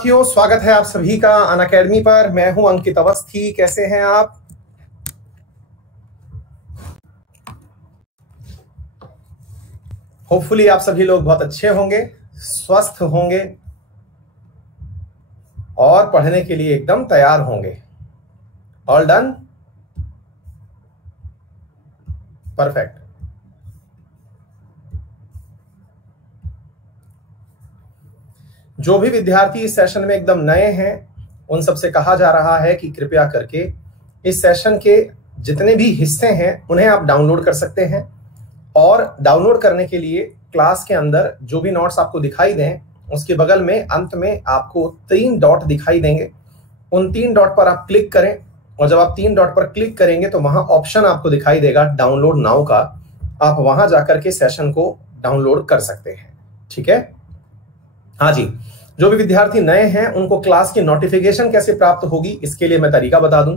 साथियों, स्वागत है आप सभी का अनअकैडमी पर। मैं हूं अंकित अवस्थी। कैसे हैं आप? होपफुली आप सभी लोग बहुत अच्छे होंगे, स्वस्थ होंगे और पढ़ने के लिए एकदम तैयार होंगे। All done? परफेक्ट। जो भी विद्यार्थी इस सेशन में एकदम नए हैं, उन सबसे कहा जा रहा है कि कृपया करके इस सेशन के जितने भी हिस्से हैं उन्हें आप डाउनलोड कर सकते हैं। और डाउनलोड करने के लिए क्लास के अंदर जो भी नोट्स आपको दिखाई दें, उसके बगल में अंत में आपको 3 डॉट दिखाई देंगे। उन 3 डॉट पर आप क्लिक करें और जब आप 3 डॉट पर क्लिक करेंगे तो वहां ऑप्शन आपको दिखाई देगा डाउनलोड नाउ का। आप वहां जाकर के सेशन को डाउनलोड कर सकते हैं। ठीक है? हाँ जी। जो भी विद्यार्थी नए हैं उनको क्लास की नोटिफिकेशन कैसे प्राप्त होगी, इसके लिए मैं तरीका बता दूं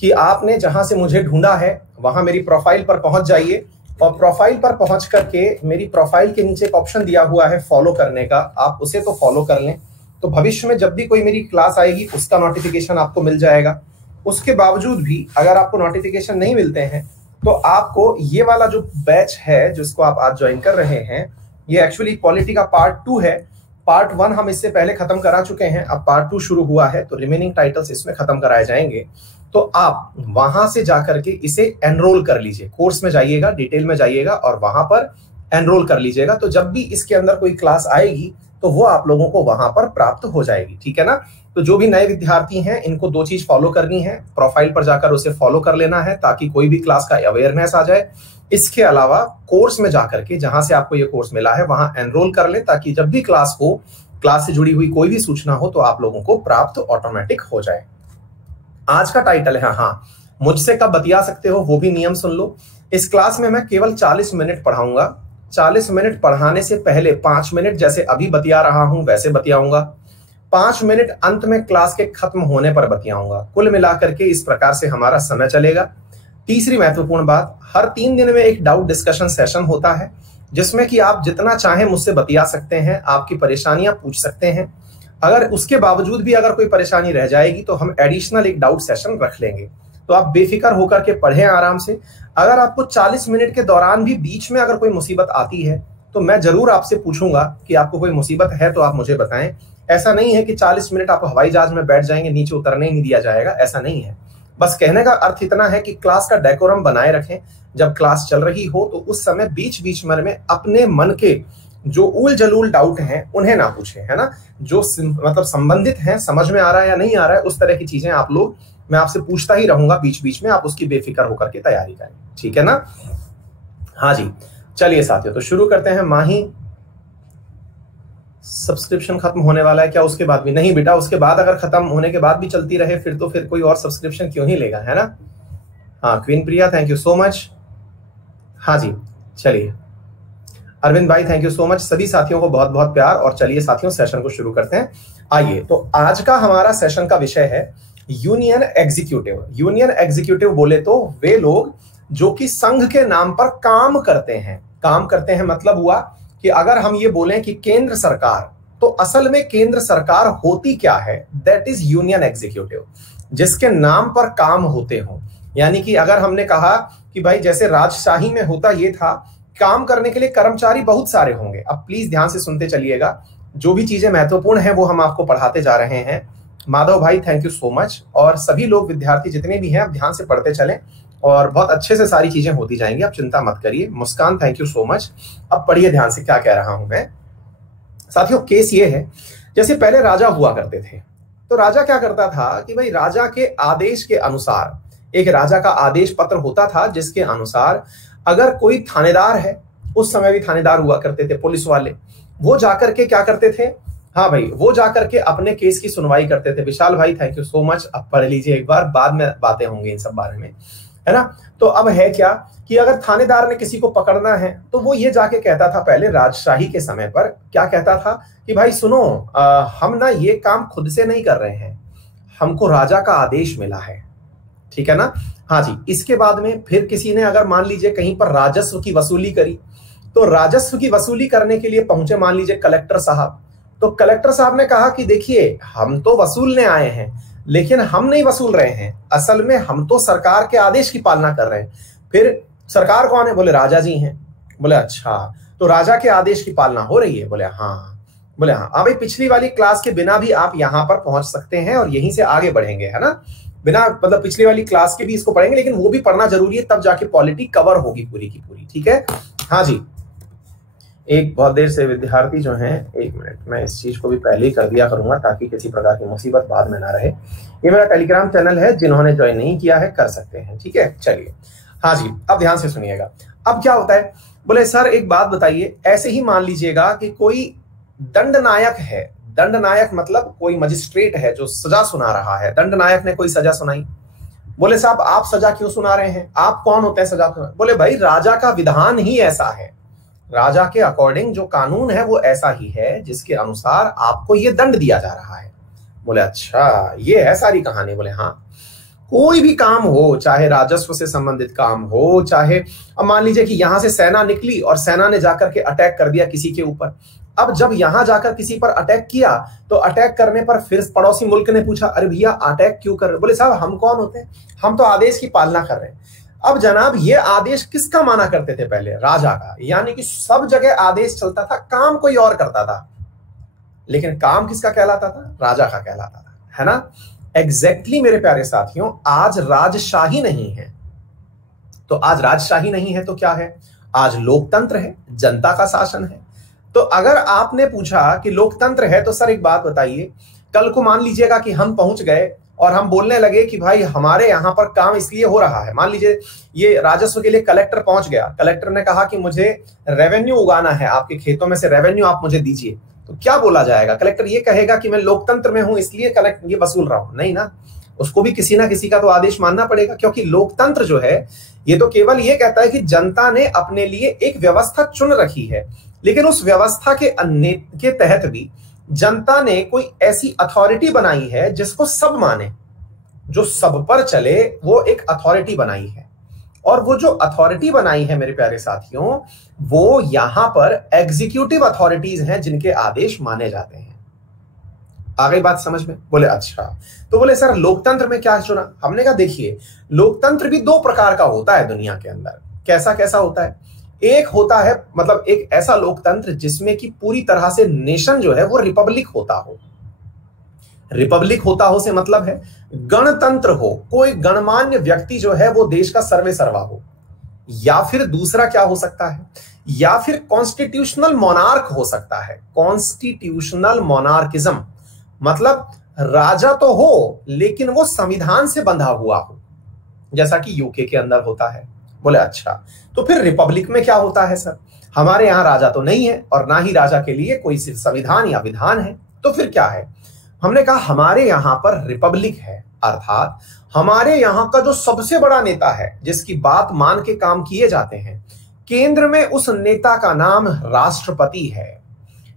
कि आपने जहां से मुझे ढूंढा है वहां मेरी प्रोफाइल पर पहुंच जाइए और प्रोफाइल पर पहुंच करके मेरी प्रोफाइल के नीचे एक ऑप्शन दिया हुआ है फॉलो करने का, आप उसे तो फॉलो कर लें। तो भविष्य में जब भी कोई मेरी क्लास आएगी उसका नोटिफिकेशन आपको मिल जाएगा। उसके बावजूद भी अगर आपको नोटिफिकेशन नहीं मिलते हैं तो आपको ये वाला जो बैच है जिसको आप आज ज्वाइन कर रहे हैं, ये एक्चुअली पॉलिटी का पार्ट 2 है। पार्ट 1 हम इससे पहले खत्म करा चुके हैं, अब पार्ट 2 शुरू हुआ है तो रिमेनिंग टाइटल्स इसमें खत्म कराए जाएंगे। तो आप वहां से जाकर के इसे एनरोल कर लीजिए, कोर्स में जाइएगा, डिटेल में जाइएगा और वहां पर एनरोल कर लीजिएगा। तो जब भी इसके अंदर कोई क्लास आएगी तो वो आप लोगों को वहां पर प्राप्त हो जाएगी। ठीक है ना? तो जो भी नए विद्यार्थी हैं इनको 2 चीज फॉलो करनी है। प्रोफाइल पर जाकर उसे फॉलो कर लेना है ताकि कोई भी क्लास का अवेयरनेस आ जाए। इसके अलावा कोर्स में जाकर के जहां से आपको ये कोर्स मिला है वहां एनरोल कर ले ताकि जब भी क्लास हो, क्लास से जुड़ी हुई कोई भी सूचना हो तो आप लोगों को प्राप्त ऑटोमेटिक हो जाए। आज का टाइटल है हाँ, मुझसे कब बतिया सकते हो, वो भी नियम सुन लो। इस क्लास में मैं केवल 40 मिनट पढ़ाऊंगा। 40 मिनट पढ़ाने से पहले 5 मिनट जैसे अभी बतिया रहा हूं वैसे बतियाऊंगा। 5 मिनट अंत में क्लास के खत्म होने पर बतियाऊंगा। कुल मिलाकर के इस प्रकार से हमारा समय चलेगा। तीसरी महत्वपूर्ण बात, हर 3 दिन में एक डाउट डिस्कशन सेशन होता है जिसमें कि आप जितना चाहें मुझसे बतिया सकते हैं, आपकी परेशानियां पूछ सकते हैं। अगर उसके बावजूद भी अगर कोई परेशानी रह जाएगी तो हम एडिशनल एक डाउट सेशन रख लेंगे। तो आप बेफिक्र होकर के पढ़ें आराम से। अगर आपको 40 मिनट के दौरान भी बीच में अगर कोई मुसीबत आती है तो मैं जरूर आपसे पूछूंगा कि आपको कोई मुसीबत है तो आप मुझे बताएं। ऐसा नहीं है कि 40 मिनट आप हवाई जहाज में बैठ जाएंगे, नीचे उतरने ही नहीं दिया जाएगा, ऐसा नहीं है। बस कहने का अर्थ इतना है कि क्लास का डेकोरम बनाए रखें। जब क्लास चल रही हो तो उस समय बीच बीच में अपने मन के जो उल जलूल डाउट हैं उन्हें ना पूछें, है ना? जो मतलब संबंधित हैं, समझ में आ रहा है या नहीं आ रहा है, उस तरह की चीजें आप लोग, मैं आपसे पूछता ही रहूंगा बीच बीच में, आप उसकी बेफिक्र होकर के तैयारी करें। ठीक है ना? हाँ जी। चलिए साथियों, तो शुरू करते हैं। माही, सब्सक्रिप्शन खत्म होने वाला है क्या उसके बाद भी? नहीं बेटा, उसके बाद अगर खत्म होने के बाद भी चलती रहे फिर कोई और सब्सक्रिप्शन क्यों ही लेगा, है ना? हाँ, queen Priya thank you so much. हाँ जी, चलिए। अरविंद भाई थैंक यू सो मच। सभी साथियों को बहुत बहुत प्यार। और चलिए साथियों, सेशन को शुरू करते हैं। आइए, तो आज का हमारा सेशन का विषय है यूनियन एग्जीक्यूटिव। यूनियन एग्जीक्यूटिव बोले तो वे लोग जो कि संघ के नाम पर काम करते हैं। काम करते हैं मतलब हुआ कि अगर हम ये बोलें कि केंद्र सरकार, तो असल में केंद्र सरकार होती क्या है? दैट इज यूनियन एग्जीक्यूटिव, जिसके नाम पर काम होते हो। यानी कि अगर हमने कहा कि भाई जैसे राजशाही में होता ये था, काम करने के लिए कर्मचारी बहुत सारे होंगे। अब प्लीज ध्यान से सुनते चलिएगा, जो भी चीजें महत्वपूर्ण हैं वो हम आपको पढ़ाते जा रहे हैं। माधव भाई थैंक यू सो मच। और सभी लोग, विद्यार्थी जितने भी हैं, आप ध्यान से पढ़ते चलें और बहुत अच्छे से सारी चीजें होती जाएंगी, आप चिंता मत करिए। मुस्कान थैंक यू सो मच। अब पढ़िए ध्यान से क्या कह रहा हूं मैं। साथियों, केस ये है, जैसे पहले राजा हुआ करते थे, तो राजा क्या करता था कि भाई राजा के आदेश के अनुसार, एक राजा का आदेश पत्र होता था जिसके अनुसार अगर कोई थानेदार है, उस समय भी थानेदार हुआ करते थे पुलिस वाले, वो जाकर के क्या करते थे? हाँ भाई, वो जाकर के अपने केस की सुनवाई करते थे। विशाल भाई थैंक यू सो मच। अब पढ़ लीजिए एक बार, बाद में बातें होंगी इन सब बारे में, है ना? तो अब है क्या कि अगर थानेदार ने किसी को पकड़ना है तो वो ये जाके कहता था, पहले राजशाही के समय पर क्या कहता था कि भाई सुनो, हम ना ये काम खुद से नहीं कर रहे हैं, हमको राजा का आदेश मिला है। ठीक है ना? हाँ जी। इसके बाद में फिर किसी ने अगर मान लीजिए कहीं पर राजस्व की वसूली करी, तो राजस्व की वसूली करने के लिए पहुंचे मान लीजिए कलेक्टर साहब, तो कलेक्टर साहब ने कहा कि देखिए, हम तो वसूलने आए हैं, लेकिन हम नहीं वसूल रहे हैं, असल में हम तो सरकार के आदेश की पालना कर रहे हैं। फिर सरकार कौन है? बोले राजा जी हैं। बोले अच्छा, तो राजा के आदेश की पालना हो रही है? बोले हाँ। बोले हाँ, अब पिछली वाली क्लास के बिना भी आप यहां पर पहुंच सकते हैं और यहीं से आगे बढ़ेंगे, है ना। बिना मतलब पिछली वाली क्लास के भी इसको पढ़ेंगे, लेकिन वो भी पढ़ना जरूरी है, तब जाके पॉलिटी कवर होगी पूरी की पूरी। ठीक है, हाँ जी। एक बहुत देर से विद्यार्थी जो हैं, एक मिनट, मैं इस चीज को भी पहले ही कर दिया करूंगा ताकि किसी प्रकार की मुसीबत बाद में ना रहे। ये मेरा टेलीग्राम चैनल है, जिन्होंने ज्वाइन नहीं किया है कर सकते हैं। ठीक है, चलिए, हाँ जी, अब ध्यान से सुनिएगा। अब क्या होता है? बोले सर एक बात बताइए, ऐसे ही मान लीजिएगा कि कोई दंडनायक है। दंडनायक मतलब कोई मजिस्ट्रेट है जो सजा सुना रहा है। दंडनायक ने कोई सजा सुनाई। बोले साहब आप सजा क्यों सुना रहे हैं? आप कौन होते हैं सजा सुना? बोले भाई राजा का विधान ही ऐसा है, राजा के अकॉर्डिंग जो कानून है वो ऐसा ही है, जिसके अनुसार आपको ये दंड दिया जा रहा है। बोले अच्छा, ये है सारी कहानी। बोले हाँ, कोई भी काम हो, चाहे राजस्व से संबंधित काम हो, चाहे अब मान लीजिए कि यहां से सेना निकली और सेना ने जाकर के अटैक कर दिया किसी के ऊपर। अब जब यहां जाकर किसी पर अटैक किया तो अटैक करने पर फिर पड़ोसी मुल्क ने पूछा, अरे भैया अटैक क्यों कर रहे? बोले साहब हम कौन होते हैं, हम तो आदेश की पालना कर रहे हैं। अब जनाब ये आदेश किसका माना करते थे पहले? राजा का। यानी कि सब जगह आदेश चलता था, काम कोई और करता था, लेकिन काम किसका कहलाता था? राजा का कहलाता था, है ना। एग्जैक्टली मेरे प्यारे साथियों, आज राजशाही नहीं है। तो आज राजशाही नहीं है तो क्या है? आज लोकतंत्र है, जनता का शासन है। तो अगर आपने पूछा कि लोकतंत्र है तो सर एक बात बताइए, कल को मान लीजिएगा कि हम पहुंच गए और हम बोलने लगे कि भाई हमारे यहां पर काम इसलिए हो रहा है, मान लीजिए ये राजस्व के लिए कलेक्टर पहुंच गया, कलेक्टर ने कहा कि मुझे रेवेन्यू उगाना है, आपके खेतों में से रेवेन्यू आप मुझे दीजिए, तो क्या बोला जाएगा? कलेक्टर ये कहेगा कि मैं लोकतंत्र में हूं इसलिए कलेक्टर ये वसूल रहा हूं? नहीं ना, उसको भी किसी ना किसी का तो आदेश मानना पड़ेगा, क्योंकि लोकतंत्र जो है ये तो केवल ये कहता है कि जनता ने अपने लिए एक व्यवस्था चुन रखी है, लेकिन उस व्यवस्था के तहत भी जनता ने कोई ऐसी अथॉरिटी बनाई है जिसको सब माने, जो सब पर चले, वो एक अथॉरिटी बनाई है। और वो जो अथॉरिटी बनाई है मेरे प्यारे साथियों, वो यहां पर एग्जीक्यूटिव अथॉरिटीज हैं जिनके आदेश माने जाते हैं। आ गई बात समझ में? बोले अच्छा, तो बोले सर लोकतंत्र में क्या चुना? हमने कहा देखिए, लोकतंत्र भी दो प्रकार का होता है दुनिया के अंदर। कैसा कैसा होता है? एक होता है मतलब एक ऐसा लोकतंत्र जिसमें कि पूरी तरह से नेशन जो है वो रिपब्लिक होता हो। रिपब्लिक होता हो से मतलब है गणतंत्र हो, कोई गणमान्य व्यक्ति जो है वो देश का सर्वे सर्वा हो। या फिर दूसरा क्या हो सकता है? या फिर कॉन्स्टिट्यूशनल मोनार्क हो सकता है। कॉन्स्टिट्यूशनल मोनार्किज्म मतलब राजा तो हो लेकिन वो संविधान से बंधा हुआ हो, जैसा कि यूके के अंदर होता है। बोले अच्छा, तो फिर रिपब्लिक में क्या होता है सर? हमारे यहां राजा तो नहीं है और ना ही राजा के लिए कोई सिर्फ संविधान या विधान है, तो फिर क्या है? हमने कहा हमारे यहां पर रिपब्लिक है, अर्थात हमारे यहां का जो सबसे बड़ा नेता है जिसकी बात मान के काम किए जाते हैं, केंद्र में उस नेता का नाम राष्ट्रपति है।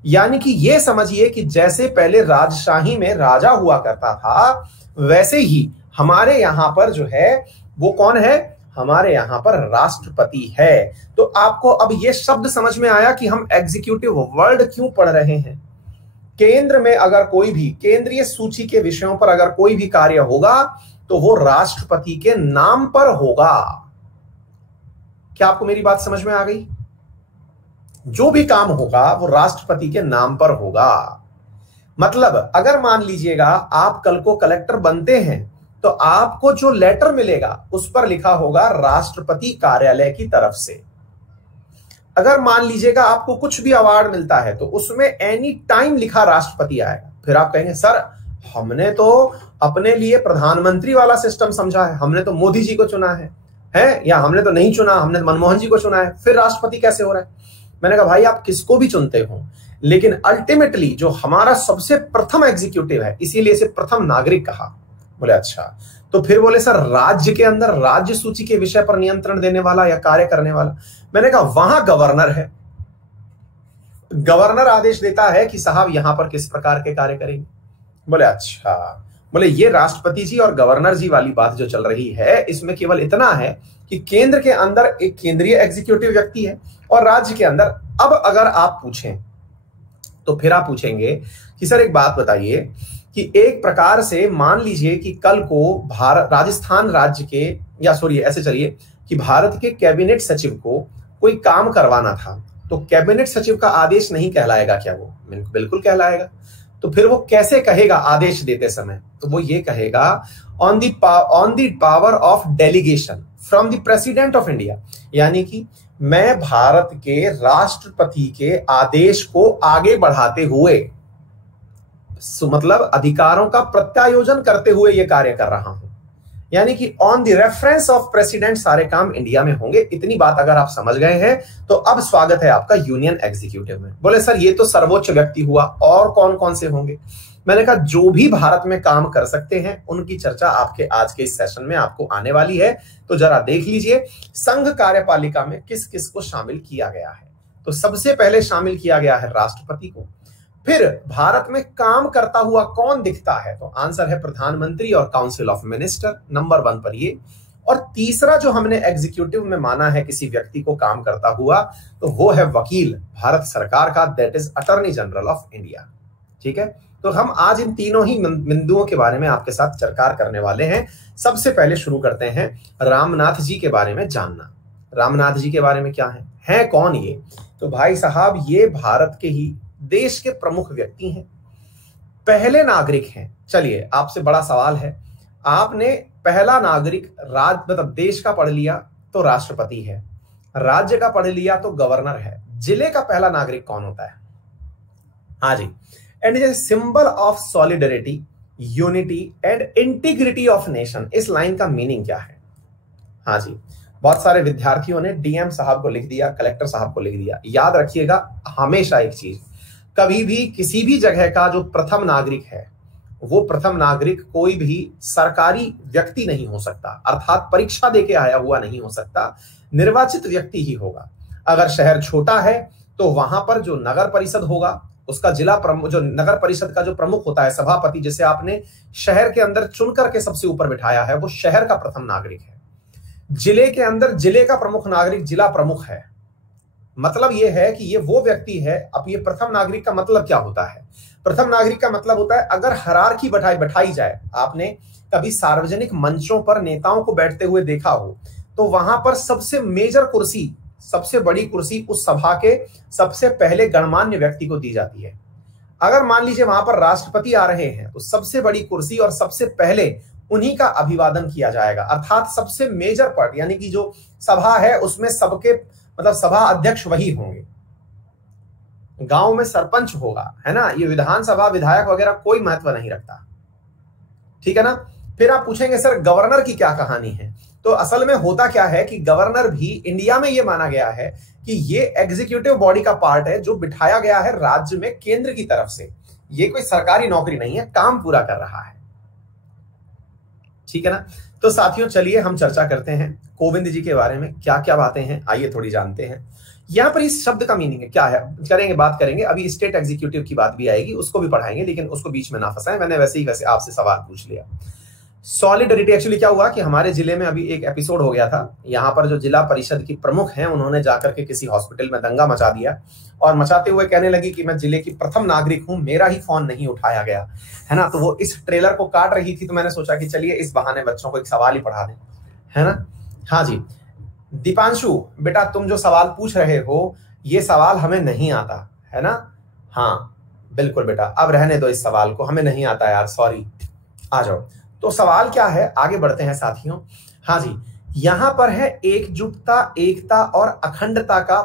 यानी कि यह समझिए कि जैसे पहले राजशाही में राजा हुआ करता था, वैसे ही हमारे यहां पर जो है वो कौन है? हमारे यहां पर राष्ट्रपति है। तो आपको अब यह शब्द समझ में आया कि हम एग्जीक्यूटिव वर्ड क्यों पढ़ रहे हैं। केंद्र में अगर कोई भी केंद्रीय सूची के विषयों पर अगर कोई भी कार्य होगा तो वो राष्ट्रपति के नाम पर होगा। क्या आपको मेरी बात समझ में आ गई? जो भी काम होगा वो राष्ट्रपति के नाम पर होगा। मतलब अगर मान लीजिएगा आप कल को कलेक्टर बनते हैं तो आपको जो लेटर मिलेगा उस पर लिखा होगा राष्ट्रपति कार्यालय की तरफ से। अगर मान लीजिएगा आपको कुछ भी अवार्ड मिलता है तो उसमें एनी टाइम लिखा राष्ट्रपति आएगा। फिर आप कहेंगे सर हमने तो अपने लिए प्रधानमंत्री वाला सिस्टम समझा है, हमने तो मोदी जी को चुना है या हमने तो नहीं चुना, हमने मनमोहन जी को चुना है, फिर राष्ट्रपति कैसे हो रहा है? मैंने कहा भाई आप किसको भी चुनते हो, लेकिन अल्टीमेटली जो हमारा सबसे प्रथम एग्जीक्यूटिव है, इसीलिए इसे प्रथम नागरिक कहा। बोले अच्छा, तो फिर बोले सर राज्य के अंदर राज्य सूची के विषय पर नियंत्रण देने वाला या कार्य करने वाला? मैंने कहा वहां गवर्नर है। गवर्नर आदेश देता है कि साहब यहां पर किस प्रकार के कार्य करेंगे। बोले अच्छा, बोले ये राष्ट्रपति जी और गवर्नर जी वाली बात जो चल रही है इसमें केवल इतना है कि केंद्र के अंदर एक केंद्रीय एग्जीक्यूटिव व्यक्ति है और राज्य के अंदर। अब अगर आप पूछें तो फिर आप पूछेंगे कि सर एक बात बताइए कि एक प्रकार से मान लीजिए कि कल को भारत राजस्थान राज्य के या सॉरी ऐसे चलिए कि भारत के कैबिनेट सचिव को कोई काम करवाना था, तो कैबिनेट सचिव का आदेश नहीं कहलाएगा क्या? वो बिल्कुल कहलाएगा। तो फिर वो कैसे कहेगा आदेश देते समय? तो वो ये कहेगा on the power of delegation from the president of India, यानी कि मैं भारत के राष्ट्रपति के आदेश को आगे बढ़ाते हुए, मतलब अधिकारों का प्रत्यायोजन करते हुए यह कार्य कर रहा हूं, यानी कि on the reference of president सारे काम इंडिया में होंगे। इतनी बात अगर आप समझ गए हैं तो अब स्वागत है आपका यूनियन एग्जीक्यूटिव में। बोले सर ये तो सर्वोच्च व्यक्ति हुआ, और कौन कौन से होंगे? मैंने कहा जो भी भारत में काम कर सकते हैं उनकी चर्चा आपके आज के इस सेशन में आपको आने वाली है। तो जरा देख लीजिए संघ कार्यपालिका में किस किस को शामिल किया गया है। तो सबसे पहले शामिल किया गया है राष्ट्रपति को। फिर भारत में काम करता हुआ कौन दिखता है? तो आंसर है प्रधानमंत्री और काउंसिल ऑफ मिनिस्टर, नंबर 1 पर ये। और तीसरा जो हमने एग्जीक्यूटिव में माना है किसी व्यक्ति को काम करता हुआ, तो वो है वकील भारत सरकार का, that is attorney general of India. ठीक है, तो हम आज इन तीनों ही बिंदुओं के बारे में आपके साथ चर्चा करने वाले हैं। सबसे पहले शुरू करते हैं रामनाथ जी के बारे में जानना। रामनाथ जी के बारे में क्या है कौन ये? तो भाई साहब ये भारत के ही देश के प्रमुख व्यक्ति हैं, पहले नागरिक हैं। चलिए आपसे बड़ा सवाल है, आपने पहला नागरिक मतलब देश का पढ़ लिया तो राष्ट्रपति है, राज्य का पढ़ लिया तो गवर्नर है, जिले का पहला नागरिक कौन होता है? हाँ जी, and is a symbol of solidarity, unity and integrity of nation. इस लाइन का मीनिंग क्या है? हाँ जी, बहुत सारे विद्यार्थियों ने डीएम साहब को लिख दिया, कलेक्टर साहब को लिख दिया। याद रखिएगा हमेशा एक चीज, कभी भी किसी भी जगह का जो प्रथम नागरिक है वो प्रथम नागरिक कोई भी सरकारी व्यक्ति नहीं हो सकता, अर्थात परीक्षा देके आया हुआ नहीं हो सकता, निर्वाचित व्यक्ति ही होगा। अगर शहर छोटा है तो वहां पर जो नगर परिषद होगा उसका जिला प्रमुख, जो नगर परिषद का जो प्रमुख होता है, सभापति, जिसे आपने शहर के अंदर चुन करके सबसे ऊपर बिठाया है, वो शहर का प्रथम नागरिक है। जिले के अंदर जिले का प्रमुख नागरिक जिला प्रमुख है। मतलब यह है कि ये वो व्यक्ति है। अब ये प्रथम नागरिक का मतलब क्या होता है? प्रथम नागरिक का मतलब होता है अगर हायरार्की बैठाई जाए, आपने कभी सार्वजनिक मंचों पर नेताओं को बैठते हुए देखा हो, तो वहां पर सबसे मेजर कुर्सी, सबसे बड़ी कुर्सी उस सभा के सबसे पहले गणमान्य व्यक्ति को दी जाती है। अगर मान लीजिए वहां पर राष्ट्रपति आ रहे हैं तो सबसे बड़ी कुर्सी और सबसे पहले उन्हीं का अभिवादन किया जाएगा, अर्थात सबसे मेजर पार्ट, यानी कि जो सभा है उसमें सबके मतलब सभा अध्यक्ष वही होंगे। गांव में सरपंच होगा, है ना, ये विधानसभा विधायक वगैरह कोई महत्व नहीं रखता। ठीक है ना। फिर आप पूछेंगे सर गवर्नर की क्या कहानी है? तो असल में होता क्या है कि गवर्नर भी इंडिया में ये माना गया है कि ये एग्जीक्यूटिव बॉडी का पार्ट है जो बिठाया गया है राज्य में केंद्र की तरफ से। ये कोई सरकारी नौकरी नहीं है, काम पूरा कर रहा है। ठीक है ना। तो साथियों चलिए हम चर्चा करते हैं कोविंद जी के बारे में, क्या क्या बातें हैं आइए थोड़ी जानते हैं। यहां पर इस शब्द का मीनिंग है क्या है, करेंगे बात करेंगे। अभी स्टेट एग्जीक्यूटिव की बात भी आएगी, उसको भी पढ़ाएंगे, लेकिन उसको बीच में ना फंसाएं। मैंने वैसे आपसे सवाल पूछ लिया। सॉलिडरिटी एक्चुअली क्या हुआ कि हमारे जिले में अभी एक एपिसोड हो गया था। यहाँ पर जो जिला परिषद की प्रमुख हैं उन्होंने जाकर के किसी हॉस्पिटल में दंगा मचा दिया और मचाते हुए कहने लगी कि मैं जिले की प्रथम नागरिक हूं, मेरा ही फोन नहीं उठाया गया, है ना। तो वो इस ट्रेलर को काट रही थी, तो मैंने सोचा कि चलिए इस बहाने बच्चों को एक सवाल ही पढ़ा दें, है ना। हाँ जी दीपांशु बेटा, तुम जो सवाल पूछ रहे हो ये सवाल हमें नहीं आता, है ना। हाँ बिल्कुल बेटा, अब रहने दो इस सवाल को, हमें नहीं आता यार, सॉरी। आ जाओ। तो सवाल क्या है, आगे बढ़ते हैं साथियों। हाँ जी, यहां पर है एकजुटता, एकता और अखंडता का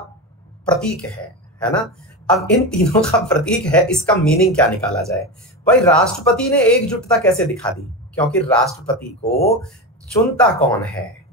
प्रतीक है ना। अब इन तीनों का प्रतीक है, इसका मीनिंग क्या निकाला जाए? भाई राष्ट्रपति ने एकजुटता कैसे दिखा दी? क्योंकि राष्ट्रपति को चुनता कौन है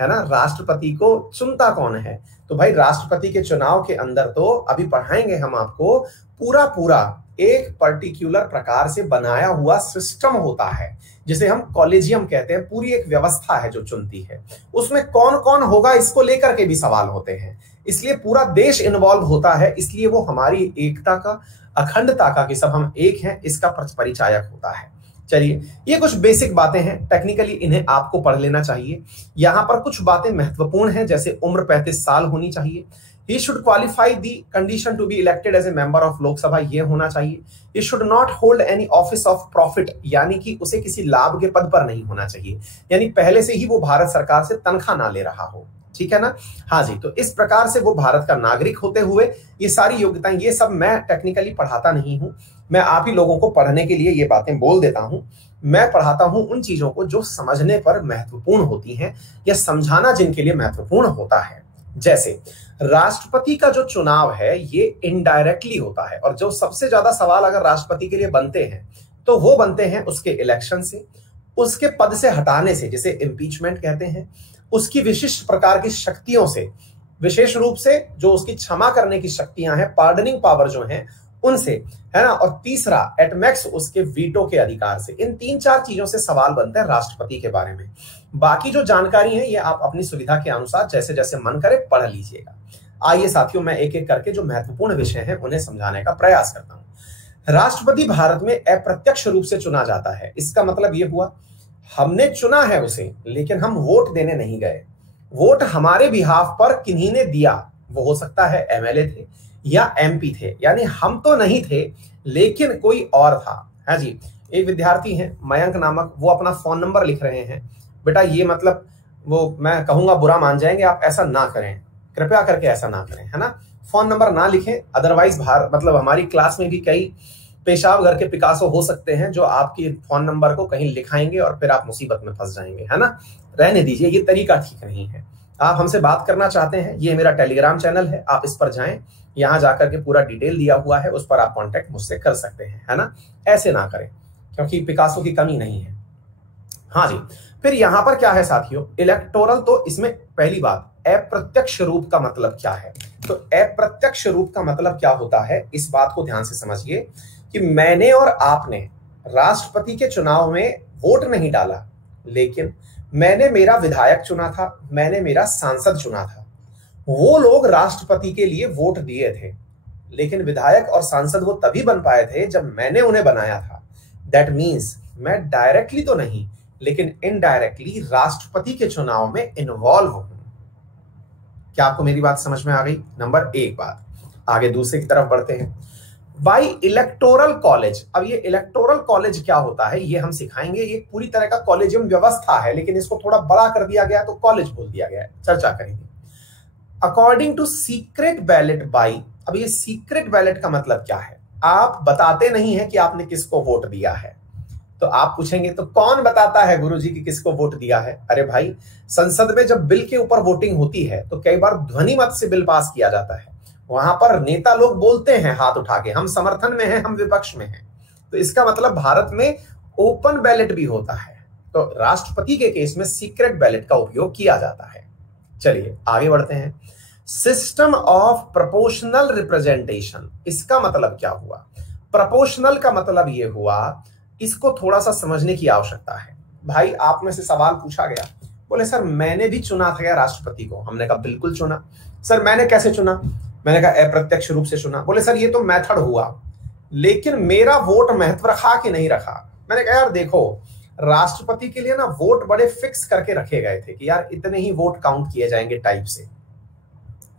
ना। राष्ट्रपति को चुनता कौन है? तो भाई राष्ट्रपति के चुनाव के अंदर तो अभी पढ़ाएंगे हम आपको, पूरा एक पर्टिकुलर प्रकार से बनाया हुआ सिस्टम होता है जिसे हम कॉलेजियम कहते हैं। पूरी एक व्यवस्था है जो चुनती है, उसमें कौन कौन होगा इसको लेकर के भी सवाल होते हैं, इसलिए पूरा देश इन्वॉल्व होता है। इसलिए वो हमारी एकता का, अखंडता का, कि सब हम एक हैं, इसका परिचायक होता है। चलिए, ये कुछ बेसिक बातें हैं, टेक्निकली इन्हें आपको पढ़ लेना चाहिए। यहां पर कुछ बातें महत्वपूर्ण हैं, जैसे उम्र 35 साल होनी चाहिए। He should qualify the condition to be elected as a member of लोक सभा, ये होना चाहिए। He should not hold any office of profit, यानी कि उसे किसी लाभ के पद पर नहीं होना चाहिए, यानी पहले से ही वो भारत सरकार से तनख्वाह ना ले रहा हो, ठीक है ना। हाँ जी, तो इस प्रकार से वो भारत का नागरिक होते हुए ये सारी योग्यताएं, ये सब मैं टेक्निकली पढ़ाता नहीं हूं, मैं आप ही लोगों को पढ़ने के लिए ये बातें बोल देता हूं। मैं पढ़ाता हूं उन चीजों को जो समझने पर महत्वपूर्ण होती हैं या समझाना जिनके लिए महत्वपूर्ण होता है। जैसे राष्ट्रपति का जो चुनाव है ये इनडायरेक्टली होता है, और जो सबसे ज्यादा सवाल अगर राष्ट्रपति के लिए बनते हैं तो वो बनते हैं उसके इलेक्शन से, उसके पद से हटाने से, जिसे इम्पीचमेंट कहते हैं, उसकी विशिष्ट प्रकार की शक्तियों से, विशेष रूप से जो उसकी क्षमा करने की शक्तियां हैं, पार्डनिंग पावर जो हैं उनसे, है ना। और तीसरा एट मैक्स उसके वीटो के अधिकार से। इन 3-4 चीजों से सवाल बनते हैं राष्ट्रपति के बारे में। बाकी जो जानकारी है ये आप अपनी सुविधा के अनुसार जैसे जैसे मन करे पढ़ लीजिएगा। आइए साथियों, मैं एक एक करके जो महत्वपूर्ण विषय हैं उन्हें समझाने का प्रयास करता हूं। राष्ट्रपति भारत में अप्रत्यक्ष रूप से चुना जाता है। इसका मतलब ये हुआ हमने चुना है उसे, लेकिन हम वोट देने नहीं गए। वोट हमारे बिहाफ पर किन्हीं ने दिया, वो हो सकता है एमएलए थे या एमपी थे, यानी हम तो नहीं थे लेकिन कोई और था। हाँ जी, एक विद्यार्थी हैं मयंक नामक, वो अपना फोन नंबर लिख रहे हैं। बेटा ये मतलब वो मैं कहूंगा बुरा मान जाएंगे, आप ऐसा ना करें, कृपया करके ऐसा ना करें, है ना। फोन नंबर ना लिखें, अदरवाइज मतलब हमारी क्लास में भी कई पेशाब घर के पिकासो हो सकते हैं जो आपके फोन नंबर को कहीं लिखाएंगे और फिर आप मुसीबत में फंस जाएंगे, है ना। रहने दीजिए, ये तरीका ठीक नहीं है। आप हमसे बात करना चाहते हैं, ये मेरा टेलीग्राम चैनल है, आप इस पर जाएं, यहां जाकर के पूरा डिटेल दिया हुआ है, उस पर आप कांटेक्ट मुझसे कर सकते हैं, है ना। ऐसे ना करें क्योंकि पिकासो की कमी नहीं है। हाँ जी, फिर यहां पर क्या है साथियों, इलेक्टोरल, तो इसमें पहली बात अप्रत्यक्ष रूप का मतलब क्या है। तो अप्रत्यक्ष रूप का मतलब क्या होता है, इस बात को ध्यान से समझिए कि मैंने और आपने राष्ट्रपति के चुनाव में वोट नहीं डाला, लेकिन मैंने मेरा विधायक चुना था, मैंने मेरा सांसद चुना था। वो लोग राष्ट्रपति के लिए वोट दिए थे, लेकिन विधायक और सांसद वो तभी बन पाए थे जब मैंने उन्हें बनाया था। दैट मीन्स मैं डायरेक्टली तो नहीं लेकिन इनडायरेक्टली राष्ट्रपति के चुनाव में इन्वॉल्व हूं। क्या आपको मेरी बात समझ में आ गई? नंबर एक बात। आगे दूसरे की तरफ बढ़ते हैं। बाई इलेक्टोरल कॉलेज, अब ये इलेक्टोरल कॉलेज क्या होता है ये हम सिखाएंगे। ये पूरी तरह का कॉलेजियम व्यवस्था है, लेकिन इसको थोड़ा बड़ा कर दिया गया तो कॉलेज बोल दिया गया है, चर्चा करेंगे। According to secret ballot by, अब ये सीक्रेट बैलेट का मतलब क्या है, आप बताते नहीं है कि आपने किसको वोट दिया है। तो आप पूछेंगे तो कौन बताता है गुरुजी कि किसको वोट दिया है? अरे भाई, संसद में जब बिल के ऊपर वोटिंग होती है तो कई बार ध्वनि मत से बिल पास किया जाता है। वहां पर नेता लोग बोलते हैं हाथ उठा के, हम समर्थन में हैं, हम विपक्ष में हैं। तो इसका मतलब भारत में ओपन बैलेट भी होता है। तो राष्ट्रपति के केस में सीक्रेट बैलेट का उपयोग किया जाता है। चलिए आगे बढ़ते हैं। सिस्टम ऑफ प्रोपोर्शनल रिप्रेजेंटेशन, इसका मतलब क्या हुआ? प्रोपोर्शनल का मतलब यह हुआ, इसको थोड़ा सा समझने की आवश्यकता है। भाई आप में से सवाल पूछा गया, बोले सर मैंने भी चुना था क्या राष्ट्रपति को? हमने कहा बिल्कुल चुना। सर मैंने कैसे चुना? मैंने कहा अप्रत्यक्ष रूप से चुना। बोले सर ये तो मेथड हुआ, लेकिन मेरा वोट महत्व रखा कि नहीं रखा? मैंने कहा यार देखो, राष्ट्रपति के लिए ना वोट बड़े फिक्स करके रखे गए थे कि यार इतने ही वोट काउंट किए जाएंगे टाइप से,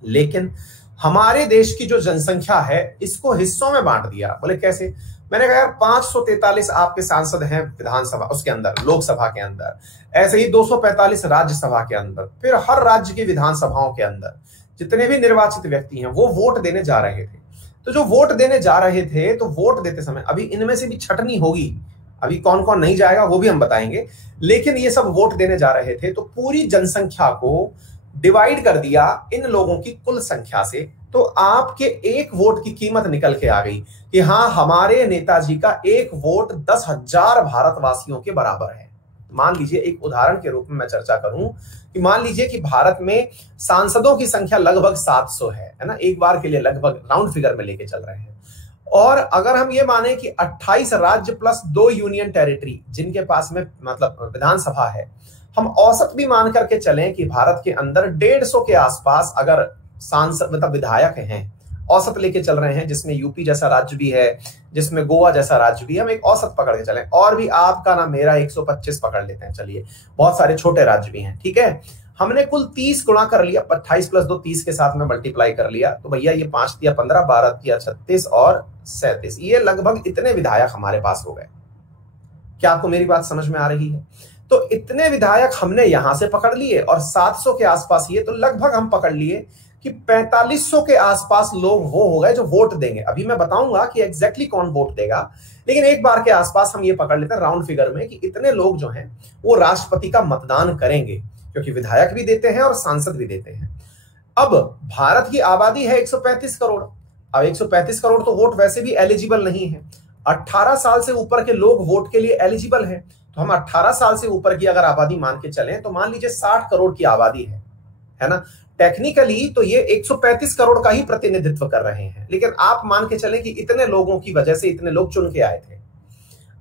लेकिन हमारे देश की जो जनसंख्या है इसको हिस्सों में बांट दिया। बोले कैसे? मैंने कहा यार 543 आपके सांसद हैं विधानसभा उसके अंदर, लोकसभा के अंदर, ऐसे ही 245 राज्यसभा के अंदर, फिर हर राज्य की विधानसभाओं के अंदर जितने भी निर्वाचित व्यक्ति हैं वो वोट देने जा रहे थे। तो जो वोट देने जा रहे थे तो वोट देते समय अभी इनमें से भी छटनी होगी, अभी कौन कौन नहीं जाएगा वो भी हम बताएंगे, लेकिन ये सब वोट देने जा रहे थे तो पूरी जनसंख्या को डिवाइड कर दिया इन लोगों की कुल संख्या से। तो आपके एक वोट की कीमत निकल के आ गई कि हाँ हमारे नेताजी का एक वोट 10,000 भारतवासियों के बराबर है। मान लीजिए एक उदाहरण के रूप में मैं चर्चा करूं कि मान लीजिए कि भारत में सांसदों की संख्या लगभग 700 है ना, एक बार के लिए लगभग राउंड फिगर में लेके चल रहे हैं। और अगर हम ये माने कि 28 राज्य प्लस 2 यूनियन टेरिटरी जिनके पास में मतलब विधानसभा है, हम औसत भी मान करके चलें कि भारत के अंदर 150 के आसपास अगर सांसद मतलब विधायक हैं औसत लेके चल रहे हैं, जिसमें यूपी जैसा राज्य भी है, जिसमें गोवा जैसा राज्य भी है, हम एक औसत पकड़ के चलें, और भी आपका ना मेरा 125 पकड़ लेते हैं, चलिए बहुत सारे छोटे राज्य भी हैं, ठीक है। हमने कुल 30 गुणा कर लिया, 28 + 2 30 के साथ में मल्टीप्लाई कर लिया, तो भैया ये 5 × 15, 12 × 36 और 37, ये लगभग इतने विधायक हमारे पास हो गए। क्या आपको मेरी बात समझ में आ रही है? तो इतने विधायक हमने यहां से पकड़ लिए, और 700 के आसपास ये, तो लगभग हम पकड़ लिए कि 4500 के आसपास लोग वो हो गए जो वोट देंगे। अभी मैं बताऊंगा कि एग्जैक्टली कौन वोट देगा, लेकिन एक बार के आसपास हम ये पकड़ लेते हैं राउंड फिगर में कि इतने लोग जो हैं वो राष्ट्रपति का मतदान करेंगे, क्योंकि विधायक भी देते हैं और सांसद भी देते हैं। अब भारत की आबादी है 135 करोड़। अब 135 करोड़ तो वोट वैसे भी एलिजिबल नहीं है। 18 साल से ऊपर के लोग वोट के लिए एलिजिबल हैं, तो हम 18 साल से ऊपर की अगर आबादी मान के चलें, तो मान लीजिए 60 करोड़ की आबादी है ना। टेक्निकली तो ये 135 करोड़ का ही प्रतिनिधित्व कर रहे हैं, लेकिन आप मान के चलें कि इतने लोगों की वजह से इतने लोग चुन के आए थे।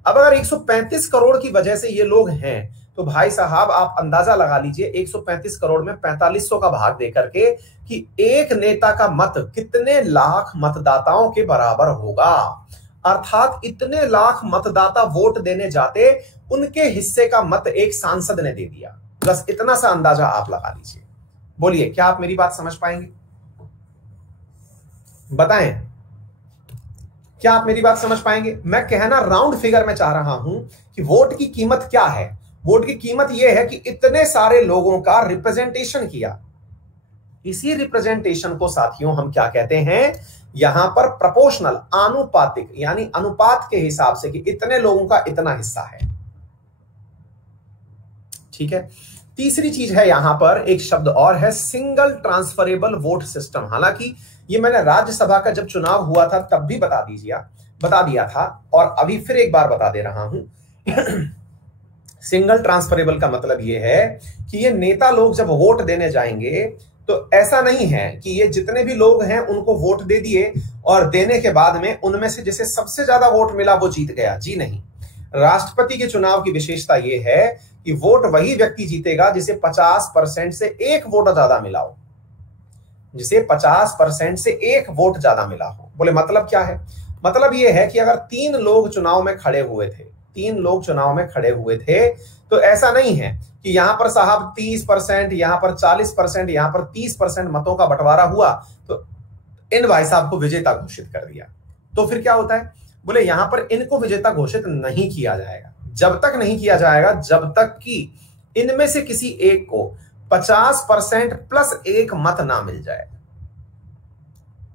अब अगर 135 करोड़ की वजह से ये लोग हैं, तो भाई साहब आप अंदाजा लगा लीजिए 135 करोड़ में 4500 का भाग देकर के कि एक नेता का मत कितने लाख मतदाताओं के बराबर होगा। अर्थात इतने लाख मतदाता वोट देने जाते, उनके हिस्से का मत एक सांसद ने दे दिया। बस इतना सा अंदाजा आप लगा लीजिए। बोलिए, क्या आप मेरी बात समझ पाएंगे? बताएं, क्या आप मेरी बात समझ पाएंगे? मैं कहना राउंड फिगर में चाह रहा हूं कि वोट की कीमत क्या है। वोट की कीमत यह है कि इतने सारे लोगों का रिप्रेजेंटेशन किया। इसी रिप्रेजेंटेशन को साथियों हम क्या कहते हैं, यहां पर प्रोपोर्शनल, आनुपातिक, यानी अनुपात के हिसाब से कि इतने लोगों का इतना हिस्सा है। ठीक है। तीसरी चीज है यहां पर एक शब्द और है, सिंगल ट्रांसफरेबल वोट सिस्टम। हालांकि ये मैंने राज्यसभा का जब चुनाव हुआ था तब भी बता दिया था, और अभी फिर एक बार बता दे रहा हूं। सिंगल ट्रांसफरेबल का मतलब ये है कि ये नेता लोग जब वोट देने जाएंगे, तो ऐसा नहीं है कि ये जितने भी लोग हैं उनको वोट दे दिए और देने के बाद में उनमें से जिसे सबसे ज्यादा वोट मिला वो जीत गया। जी नहीं, राष्ट्रपति के चुनाव की विशेषता यह है कि वोट वही व्यक्ति जीतेगा जिसे 50% से एक वोट ज्यादा मिला हो, जिसे 50% से एक वोट ज्यादा मिला हो। बोले मतलब क्या है? मतलब यह है कि अगर 3 लोग चुनाव में खड़े हुए थे, तो ऐसा नहीं है कि यहां पर साहब 30%, यहां पर 40%, यहां पर 30% मतों का बंटवारा हुआ तो इन भाई साहब को विजेता घोषित कर दिया। तो फिर क्या होता है? बोले यहां पर इनको विजेता घोषित नहीं किया जाएगा। जब तक नहीं किया जाएगा जब तक कि इनमें से किसी एक को 50% + 1 मत ना मिल जाए।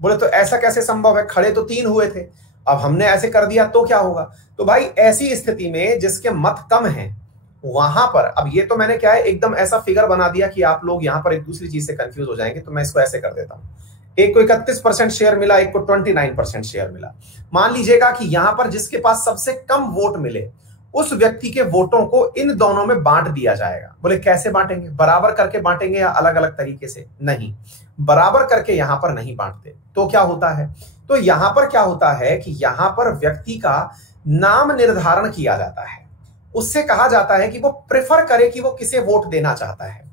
बोले तो ऐसा कैसे संभव है? खड़े तो 3 हुए थे, अब हमने ऐसे कर दिया तो क्या होगा? तो भाई ऐसी स्थिति में जिसके मत कम हैं वहां पर, अब ये तो मैंने क्या है एकदम ऐसा फिगर बना दिया कि आप लोग यहां पर एक दूसरी चीज से कंफ्यूज हो जाएंगे, तो मैं इसको ऐसे कर देता हूं। एक को 31% शेयर मिला, एक को 29% शेयर मिला। मान लीजिएगा कि यहां पर जिसके पास सबसे कम वोट मिले उस व्यक्ति के वोटों को इन दोनों में बांट दिया जाएगा। बोले कैसे बांटेंगे? बराबर करके बांटेंगे या अलग अलग तरीके से? नहीं, बराबर करके यहां पर नहीं बांटते। तो क्या होता है? तो यहां पर क्या होता है कि यहां पर व्यक्ति का नाम निर्धारण किया जाता है। उससे कहा जाता है कि वो प्रेफर करे कि वो किसे वोट देना चाहता है।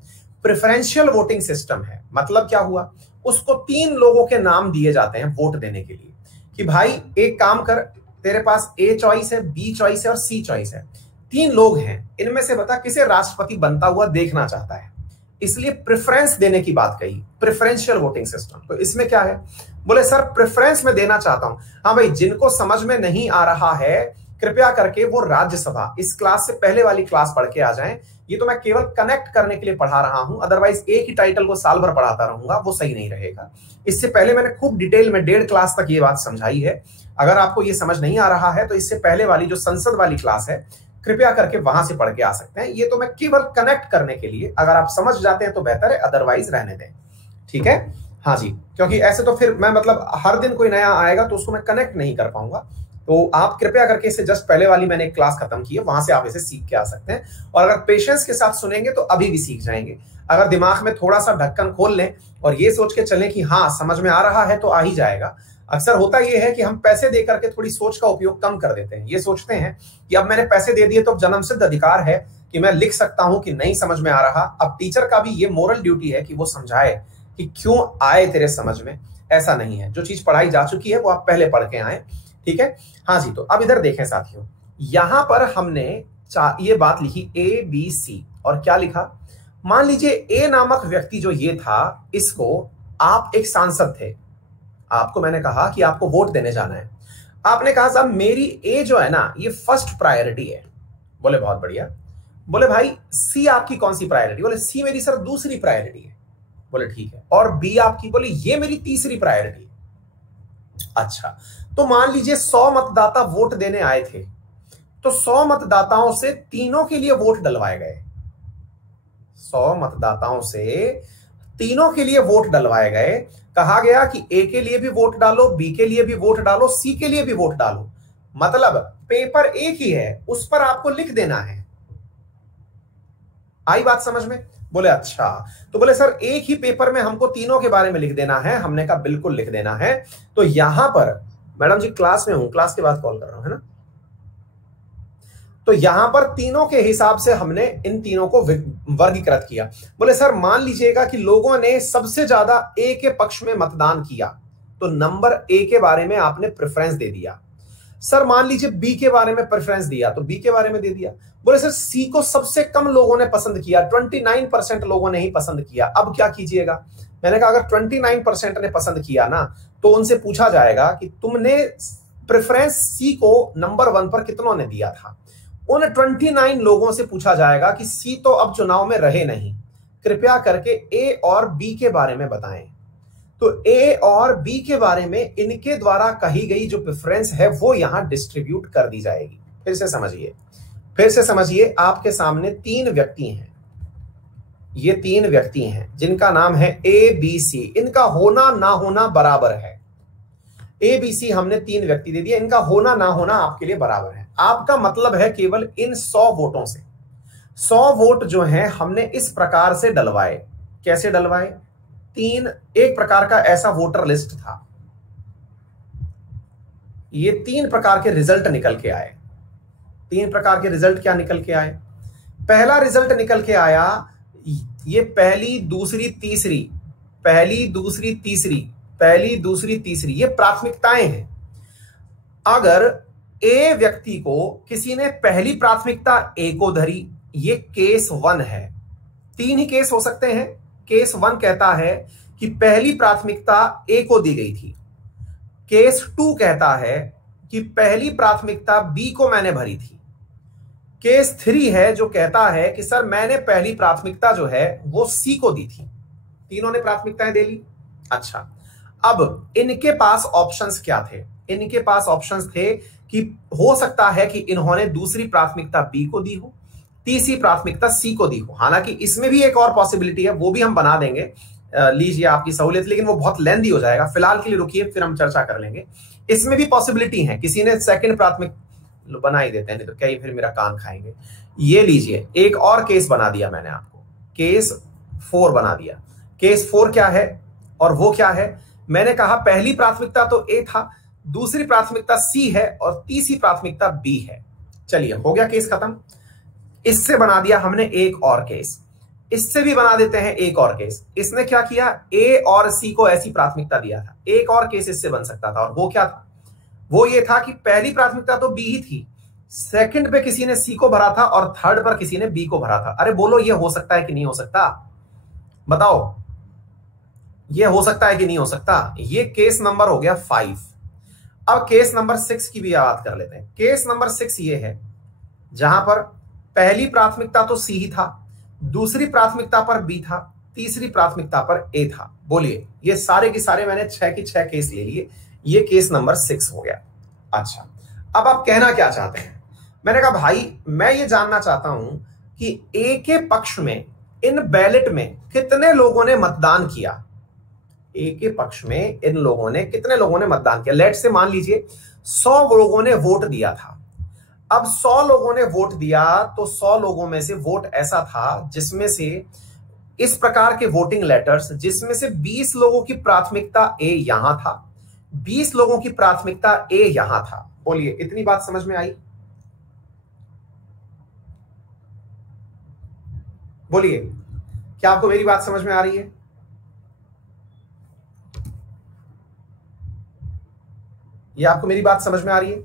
प्रेफरेंशियल वोटिंग सिस्टम है। मतलब क्या हुआ? उसको 3 लोगों के नाम दिए जाते हैं वोट देने के लिए कि भाई एक काम कर, तेरे पास A चॉइस है, B चॉइस है और C चॉइस है। 3 लोग हैं, इनमें से बता किसे राष्ट्रपति बनता हुआ देखना चाहता है। इसलिए प्रेफरेंस देने की बात कही, प्रेफरेंशियल वोटिंग सिस्टम। तो इसमें क्या है? बोले सर प्रेफरेंस में देना चाहता हूं। हाँ भाई, जिनको समझ में नहीं आ रहा है कृपया करके वो राज्यसभा इस क्लास से पहले वाली क्लास पढ़ के आ जाएं। ये तो मैं केवल कनेक्ट करने के लिए पढ़ा रहा हूं, अदरवाइज एक ही टाइटल को साल भर पढ़ाता रहूंगा, वो सही नहीं रहेगा। इससे पहले मैंने खूब डिटेल में 1.5 क्लास तक ये बात समझाई है। अगर आपको ये समझ नहीं आ रहा है तो इससे पहले वाली जो संसद वाली क्लास है कृपया करके वहां से पढ़ के आ सकते हैं। ये तो मैं केवल कनेक्ट करने के लिए, अगर आप समझ जाते हैं तो बेहतर है, अदरवाइज रहने दें। ठीक है? हाँ जी, क्योंकि ऐसे तो फिर मैं मतलब हर दिन कोई नया आएगा तो उसको मैं कनेक्ट नहीं कर पाऊंगा। तो आप कृपया करके इसे जस्ट पहले वाली मैंने एक क्लास खत्म की है, वहां से आप इसे सीख के आ सकते हैं। और अगर पेशेंस के साथ सुनेंगे तो अभी भी सीख जाएंगे। अगर दिमाग में थोड़ा सा ढक्कन खोल लें और ये सोच के चलें कि हाँ समझ में आ रहा है तो आ ही जाएगा। अक्सर होता यह है कि हम पैसे दे करके थोड़ी सोच का उपयोग कम कर देते हैं। ये सोचते हैं कि अब मैंने पैसे दे दिए तो अब जन्मसिद्ध अधिकार है कि मैं लिख सकता हूं कि नहीं समझ में आ रहा। अब टीचर का भी ये मोरल ड्यूटी है कि वो समझाए कि क्यों आए तेरे समझ में, ऐसा नहीं है, जो चीज पढ़ाई जा चुकी है वो आप पहले पढ़ के आए, ठीक है। हाँ जी, तो अब इधर देखें साथियों, यहां पर हमने ये बात लिखी ABC, और क्या लिखा, मान लीजिए ए नामक व्यक्ति जो ये था, इसको आप एक सांसद थे, आपको मैंने कहा कि आपको वोट देने जाना है, आपने कहा साहब मेरी ए जो है ना ये फर्स्ट प्रायोरिटी है। बोले बहुत बढ़िया। बोले भाई सी आपकी कौन सी प्रायोरिटी? बोले सी मेरी सर दूसरी प्रायोरिटी है। बोले ठीक है, और बी आपकी? बोले ये मेरी तीसरी प्रायोरिटी। अच्छा, तो मान लीजिए 100 मतदाता वोट देने आए थे, तो 100 मतदाताओं से तीनों के लिए वोट डलवाए गए। 100 मतदाताओं से तीनों के लिए वोट डलवाए गए। कहा गया कि ए के लिए भी वोट डालो, बी के लिए भी वोट डालो, सी के लिए भी वोट डालो। मतलब पेपर एक ही है, उस पर आपको लिख देना है। आई बात समझ में? बोले अच्छा, तो बोले सर एक ही पेपर में हमको तीनों के बारे में लिख देना है। हमने कहा बिल्कुल लिख देना है। तो यहां पर मैडम जी क्लास में हूं, क्लास के बाद कॉल कर रहा हूं, है ना। तो यहां पर तीनों के हिसाब से हमने इन तीनों को वर्गीकृत किया। बोले सर मान लीजिएगा कि लोगों ने सबसे ज्यादा ए के पक्ष में मतदान किया, तो नंबर ए के बारे में आपने प्रेफरेंस दे दिया। सर मान लीजिए बी के बारे में प्रेफरेंस दिया, तो बी के बारे में दे दिया। बोले सर सी को सबसे कम लोगों ने पसंद किया, 29% लोगों ने ही पसंद किया, अब क्या कीजिएगा? मैंने कहा अगर 29% ने पसंद किया ना, तो उनसे पूछा जाएगा कि तुमने प्रेफरेंस सी को नंबर 1 पर कितनों ने दिया था। उन 29 लोगों से पूछा जाएगा कि सी तो अब चुनाव में रहे नहीं, कृपया करके ए और बी के बारे में बताएं। तो ए और बी के बारे में इनके द्वारा कही गई जो प्रेफरेंस है वो यहां डिस्ट्रीब्यूट कर दी जाएगी। फिर से समझिए, आपके सामने 3 व्यक्ति हैं, ये 3 व्यक्ति हैं जिनका नाम है ए बी सी। इनका होना ना होना बराबर है। ए बी सी हमने 3 व्यक्ति दे दिए, इनका होना ना होना आपके लिए बराबर है। आपका मतलब है केवल इन 100 वोटों से 100 वोट जो हैं हमने इस प्रकार से डलवाए। कैसे डलवाए? एक प्रकार का ऐसा वोटर लिस्ट था। ये 3 प्रकार के रिजल्ट निकल के आए। 3 प्रकार के रिजल्ट क्या निकल के आए? पहला रिजल्ट निकल के आया, ये पहली दूसरी तीसरी, पहली दूसरी तीसरी, पहली दूसरी तीसरी, ये प्राथमिकताएं हैं। अगर ए व्यक्ति को किसी ने पहली प्राथमिकता ए को धरी, ये केस 1 है। 3 ही केस हो सकते हैं। केस 1 कहता है कि पहली प्राथमिकता ए को दी गई थी। केस 2 कहता है कि पहली प्राथमिकता बी को मैंने भरी थी। केस 3 है जो कहता है कि सर मैंने पहली प्राथमिकता जो है वो सी को दी थी। तीनों ने प्राथमिकताएं दे ली। अच्छा, अब इनके पास ऑप्शंस क्या थे? इनके पास ऑप्शंस थे कि हो सकता है कि इन्होंने दूसरी प्राथमिकता बी को दी हो, तीसरी प्राथमिकता सी को दी हो। हालांकि इसमें भी एक और पॉसिबिलिटी है, वो भी हम बना देंगे, लीजिए आपकी सहूलियत, लेकिन वो बहुत लेंथी हो जाएगा। फिलहाल के लिए रुकिए, फिर हम चर्चा कर लेंगे। इसमें भी पॉसिबिलिटी है, किसी ने सेकंड प्राथमिक बना ही देते हैं, नहीं तो क्या ही फिर मेरा कान खाएंगे। ये लीजिए एक और केस बना दिया मैंने आपको, केस 4 बना दिया। केस 4 क्या है और वो क्या है? मैंने कहा पहली प्राथमिकता तो ए था, दूसरी प्राथमिकता सी है और तीसरी प्राथमिकता बी है। चलिए हो गया केस खत्म। इससे बना दिया हमने एक और केस, इससे भी बना देते हैं एक और केस। इसने क्या किया? ए और सी को ऐसी प्राथमिकता दिया था। एक और केस इससे बन सकता था, और वो क्या था? वो ये था कि पहली प्राथमिकता तो बी ही थी, सेकंड पे किसी ने सी को भरा था और थर्ड पर किसी ने बी को भरा था। अरे बोलो ये हो सकता है कि नहीं हो सकता? बताओ, ये हो सकता है कि नहीं हो सकता? ये केस नंबर हो गया 5। अब केस नंबर 6 की भी बात कर लेते हैं। केस नंबर 6 ये है जहां पर पहली प्राथमिकता तो सी ही था, दूसरी प्राथमिकता पर बी था, तीसरी प्राथमिकता पर ए था। बोलिए, ये सारे के सारे मैंने 6 की 6 केस ले लिए। ये केस नंबर 6 हो गया। अच्छा, अब आप कहना क्या चाहते हैं? मैंने कहा भाई मैं ये जानना चाहता हूं कि ए के पक्ष में इन बैलेट में कितने लोगों ने मतदान किया। ए के पक्ष में इन लोगों ने, कितने लोगों ने मतदान किया? लेट से मान लीजिए 100 लोगों ने वोट दिया था। अब 100 लोगों ने वोट दिया, तो 100 लोगों में से वोट ऐसा था जिसमें से इस प्रकार के वोटिंग लेटर्स, जिसमें से 20 लोगों की प्राथमिकता ए यहां था, 20 लोगों की प्राथमिकता ए यहां था। बोलिए, इतनी बात समझ में आई? बोलिए, क्या आपको मेरी बात समझ में आ रही है? ये आपको मेरी बात समझ में आ रही है?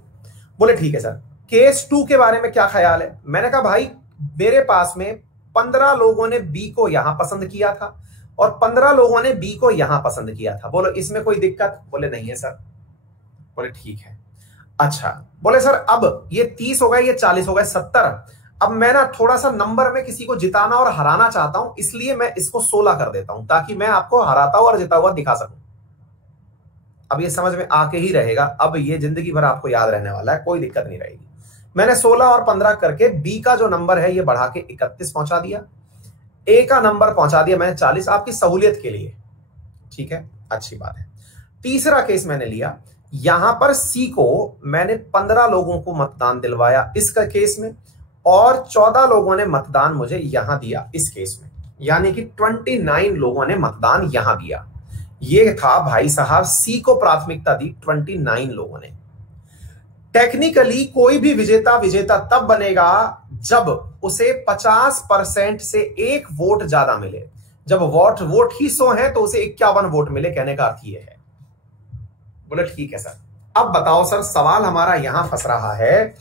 बोले ठीक है सर। केस 2 के बारे में क्या ख्याल है? मैंने कहा भाई मेरे पास में 15 लोगों ने बी को यहां पसंद किया था और 15 लोगों ने बी को यहां पसंद किया था। बोलो इसमें कोई दिक्कत? बोले नहीं है सर। बोले ठीक है। अच्छा, बोले सर अब ये 30 हो गए, ये 40 हो गए, 70। अब मैं ना थोड़ा सा नंबर में किसी को जिताना और हराना चाहता हूं, इसलिए मैं इसको 16 कर देता हूं ताकि मैं आपको हराता हुआ और जिता हुआ दिखा सकूं। अब ये समझ में आके ही रहेगा, अब ये जिंदगी भर आपको याद रहने वाला है, कोई दिक्कत नहीं रहेगी। मैंने 16 और 15 करके बी का जो नंबर है ये बढ़ा के 31 पहुंचा दिया, ए का नंबर पहुंचा दिया मैंने 40, आपकी सहूलियत के लिए। ठीक है, अच्छी बात है। तीसरा केस मैंने लिया, यहां पर सी को मैंने 15 लोगों को मतदान दिलवाया इसका केस में, और 14 लोगों ने मतदान मुझे यहां दिया इस केस में, यानी कि 29 लोगों ने मतदान यहां दिया। ये था भाई साहब, सी को प्राथमिकता दी 29 लोगों ने। टेक्निकली कोई भी विजेता तब बनेगा जब उसे 50% से एक वोट ज्यादा मिले। जब वोट ही 100 है तो उसे 51 वोट मिले, कहने का अर्थ ये है। बोले ठीक है सर। अब बताओ सर, सवाल हमारा यहां फंस रहा है,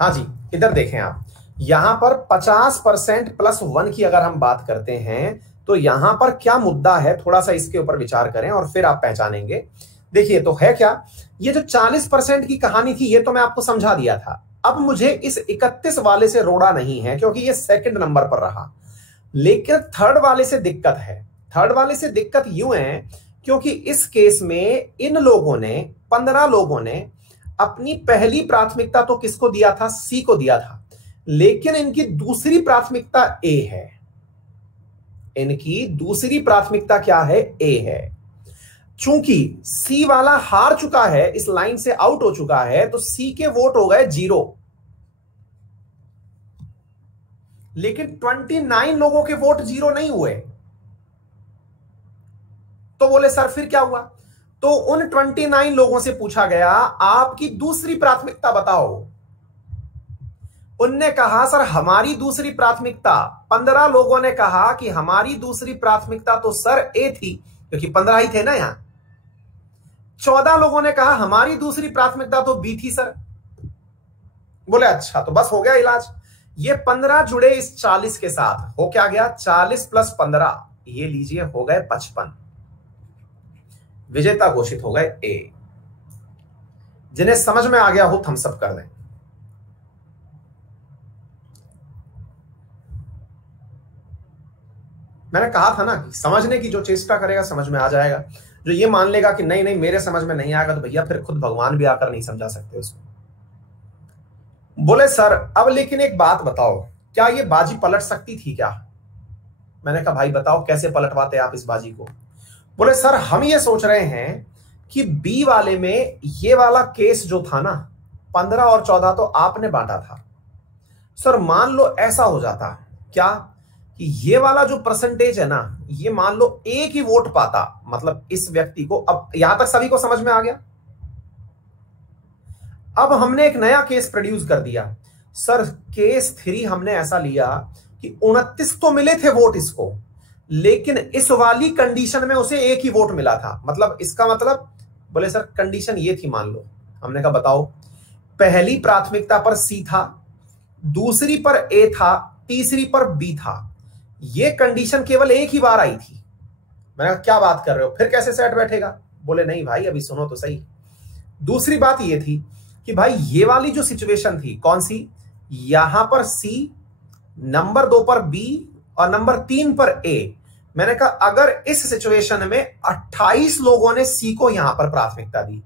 हाँ जी इधर देखें आप, यहां पर 50% प्लस 1 की अगर हम बात करते हैं तो यहां पर क्या मुद्दा है, थोड़ा सा इसके ऊपर विचार करें और फिर आप पहचानेंगे। देखिए तो है क्या, ये जो 40% की कहानी थी ये तो मैं आपको समझा दिया था। अब मुझे इस 31 वाले से रोड़ा नहीं है क्योंकि ये सेकंड नंबर पर रहा, लेकिन थर्ड वाले से दिक्कत है। थर्ड वाले से दिक्कत यूं है क्योंकि इस केस में इन लोगों ने 15 लोगों ने अपनी पहली प्राथमिकता तो किसको दिया था? सी को दिया था, लेकिन इनकी दूसरी प्राथमिकता ए है। इनकी दूसरी प्राथमिकता क्या है? ए है। चूंकि सी वाला हार चुका है, इस लाइन से आउट हो चुका है, तो सी के वोट हो गए 0, लेकिन 29 लोगों के वोट 0 नहीं हुए। तो बोले सर फिर क्या हुआ? तो उन 29 लोगों से पूछा गया आपकी दूसरी प्राथमिकता बताओ। उनने कहा सर हमारी दूसरी प्राथमिकता, 15 लोगों ने कहा कि हमारी दूसरी प्राथमिकता तो सर ए थी, क्योंकि 15 ही थे ना यहां। 14 लोगों ने कहा हमारी दूसरी प्राथमिकता तो बी थी सर। बोले अच्छा, तो बस हो गया इलाज। ये 15 जुड़े इस 40 के साथ, हो क्या गया? 40 प्लस 15, ये लीजिए हो गए 55। विजेता घोषित हो गए ए। जिन्हें समझ में आ गया हो थम्स अप कर दें। मैंने कहा था ना कि समझने की जो चेष्टा करेगा समझ में आ जाएगा। जो ये मान लेगा कि नहीं नहीं मेरे समझ में नहीं आएगा, तो भैया फिर खुद भगवान भी आकर नहीं समझा सकते उसको। बोले सर अब लेकिन एक बात बताओ, क्या ये बाजी पलट सकती थी क्या? मैंने कहा भाई बताओ कैसे पलटवाते आप इस बाजी को? बोले सर हम ये सोच रहे हैं कि बी वाले में ये वाला केस जो था ना, 15 और 14 तो आपने बांटा था। सर मान लो ऐसा हो जाता क्या कि ये वाला जो परसेंटेज है ना, ये मान लो एक ही वोट पाता, मतलब इस व्यक्ति को। अब यहां तक सभी को समझ में आ गया? अब हमने एक नया केस प्रोड्यूस कर दिया। सर केस 3 हमने ऐसा लिया कि 29 तो मिले थे वोट इसको, लेकिन इस वाली कंडीशन में उसे एक ही वोट मिला था। मतलब इसका मतलब, बोले सर कंडीशन ये थी मान लो। हमने कहा बताओ, पहली प्राथमिकता पर सी था, दूसरी पर ए था, तीसरी पर बी था। ये कंडीशन केवल एक ही बार आई थी। मैंने कहा क्या बात कर रहे हो, फिर कैसे सेट बैठेगा? बोले नहीं भाई अभी सुनो तो सही। दूसरी बात ये थी कि भाई ये वाली जो सिचुएशन थी, कौन सी? यहां पर सी, नंबर 2 पर बी और नंबर 3 पर ए। मैंने कहा अगर इस सिचुएशन में 28 लोगों ने सी को यहां पर प्राथमिकता दी,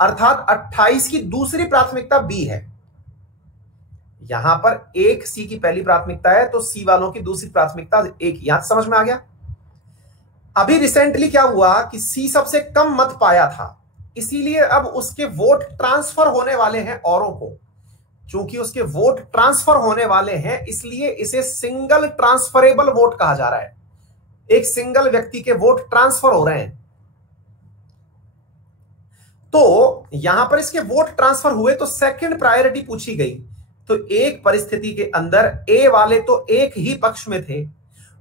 अर्थात 28 की दूसरी प्राथमिकता बी है। यहां पर एक सी की पहली प्राथमिकता है, तो सी वालों की दूसरी प्राथमिकता एक। यहां समझ में आ गया? अभी रिसेंटली क्या हुआ कि सी सबसे कम मत पाया था, इसीलिए अब उसके वोट ट्रांसफर होने वाले हैं औरों को। चूंकि उसके वोट ट्रांसफर होने वाले हैं, इसलिए इसे सिंगल ट्रांसफरेबल वोट कहा जा रहा है। एक सिंगल व्यक्ति के वोट ट्रांसफर हो रहे हैं। तो यहां पर इसके वोट ट्रांसफर हुए तो सेकंड प्रायोरिटी पूछी गई। तो एक परिस्थिति के अंदर ए वाले तो एक ही पक्ष में थे,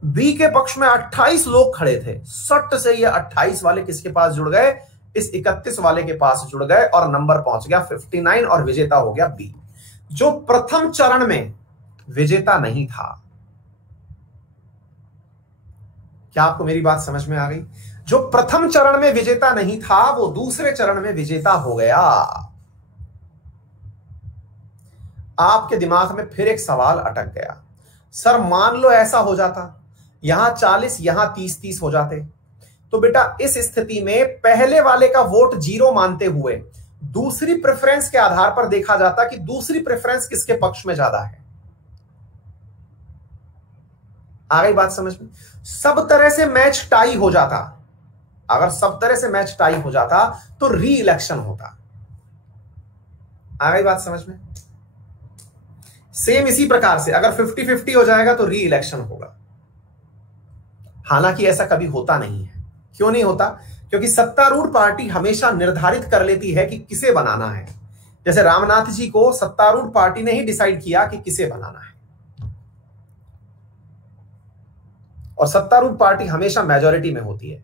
बी के पक्ष में 28 लोग खड़े थे। सट से ये 28 वाले किसके पास जुड़ गए? इस 31 वाले के पास जुड़ गए और नंबर पहुंच गया 59 और विजेता हो गया बी, जो प्रथम चरण में विजेता नहीं था। क्या आपको मेरी बात समझ में आ गई? जो प्रथम चरण में विजेता नहीं था वो दूसरे चरण में विजेता हो गया। आपके दिमाग में फिर एक सवाल अटक गया, सर मान लो ऐसा हो जाता, यहां 40 यहां 30-30 हो जाते, तो बेटा इस स्थिति में पहले वाले का वोट 0 मानते हुए दूसरी प्रेफरेंस के आधार पर देखा जाता कि दूसरी प्रेफरेंस किसके पक्ष में ज्यादा है। आ गई बात समझ में? सब तरह से मैच टाई हो जाता। अगर सब तरह से मैच टाई हो जाता तो री इलेक्शन होता। आ गई बात समझ में? सेम इसी प्रकार से अगर 50-50 हो जाएगा तो री इलेक्शन होगा। हालांकि ऐसा कभी होता नहीं है। क्यों नहीं होता? क्योंकि सत्तारूढ़ पार्टी हमेशा निर्धारित कर लेती है कि किसे बनाना है। जैसे रामनाथ जी को सत्तारूढ़ पार्टी ने ही डिसाइड किया कि किसे बनाना है, और सत्तारूढ़ पार्टी हमेशा मेजॉरिटी में होती है।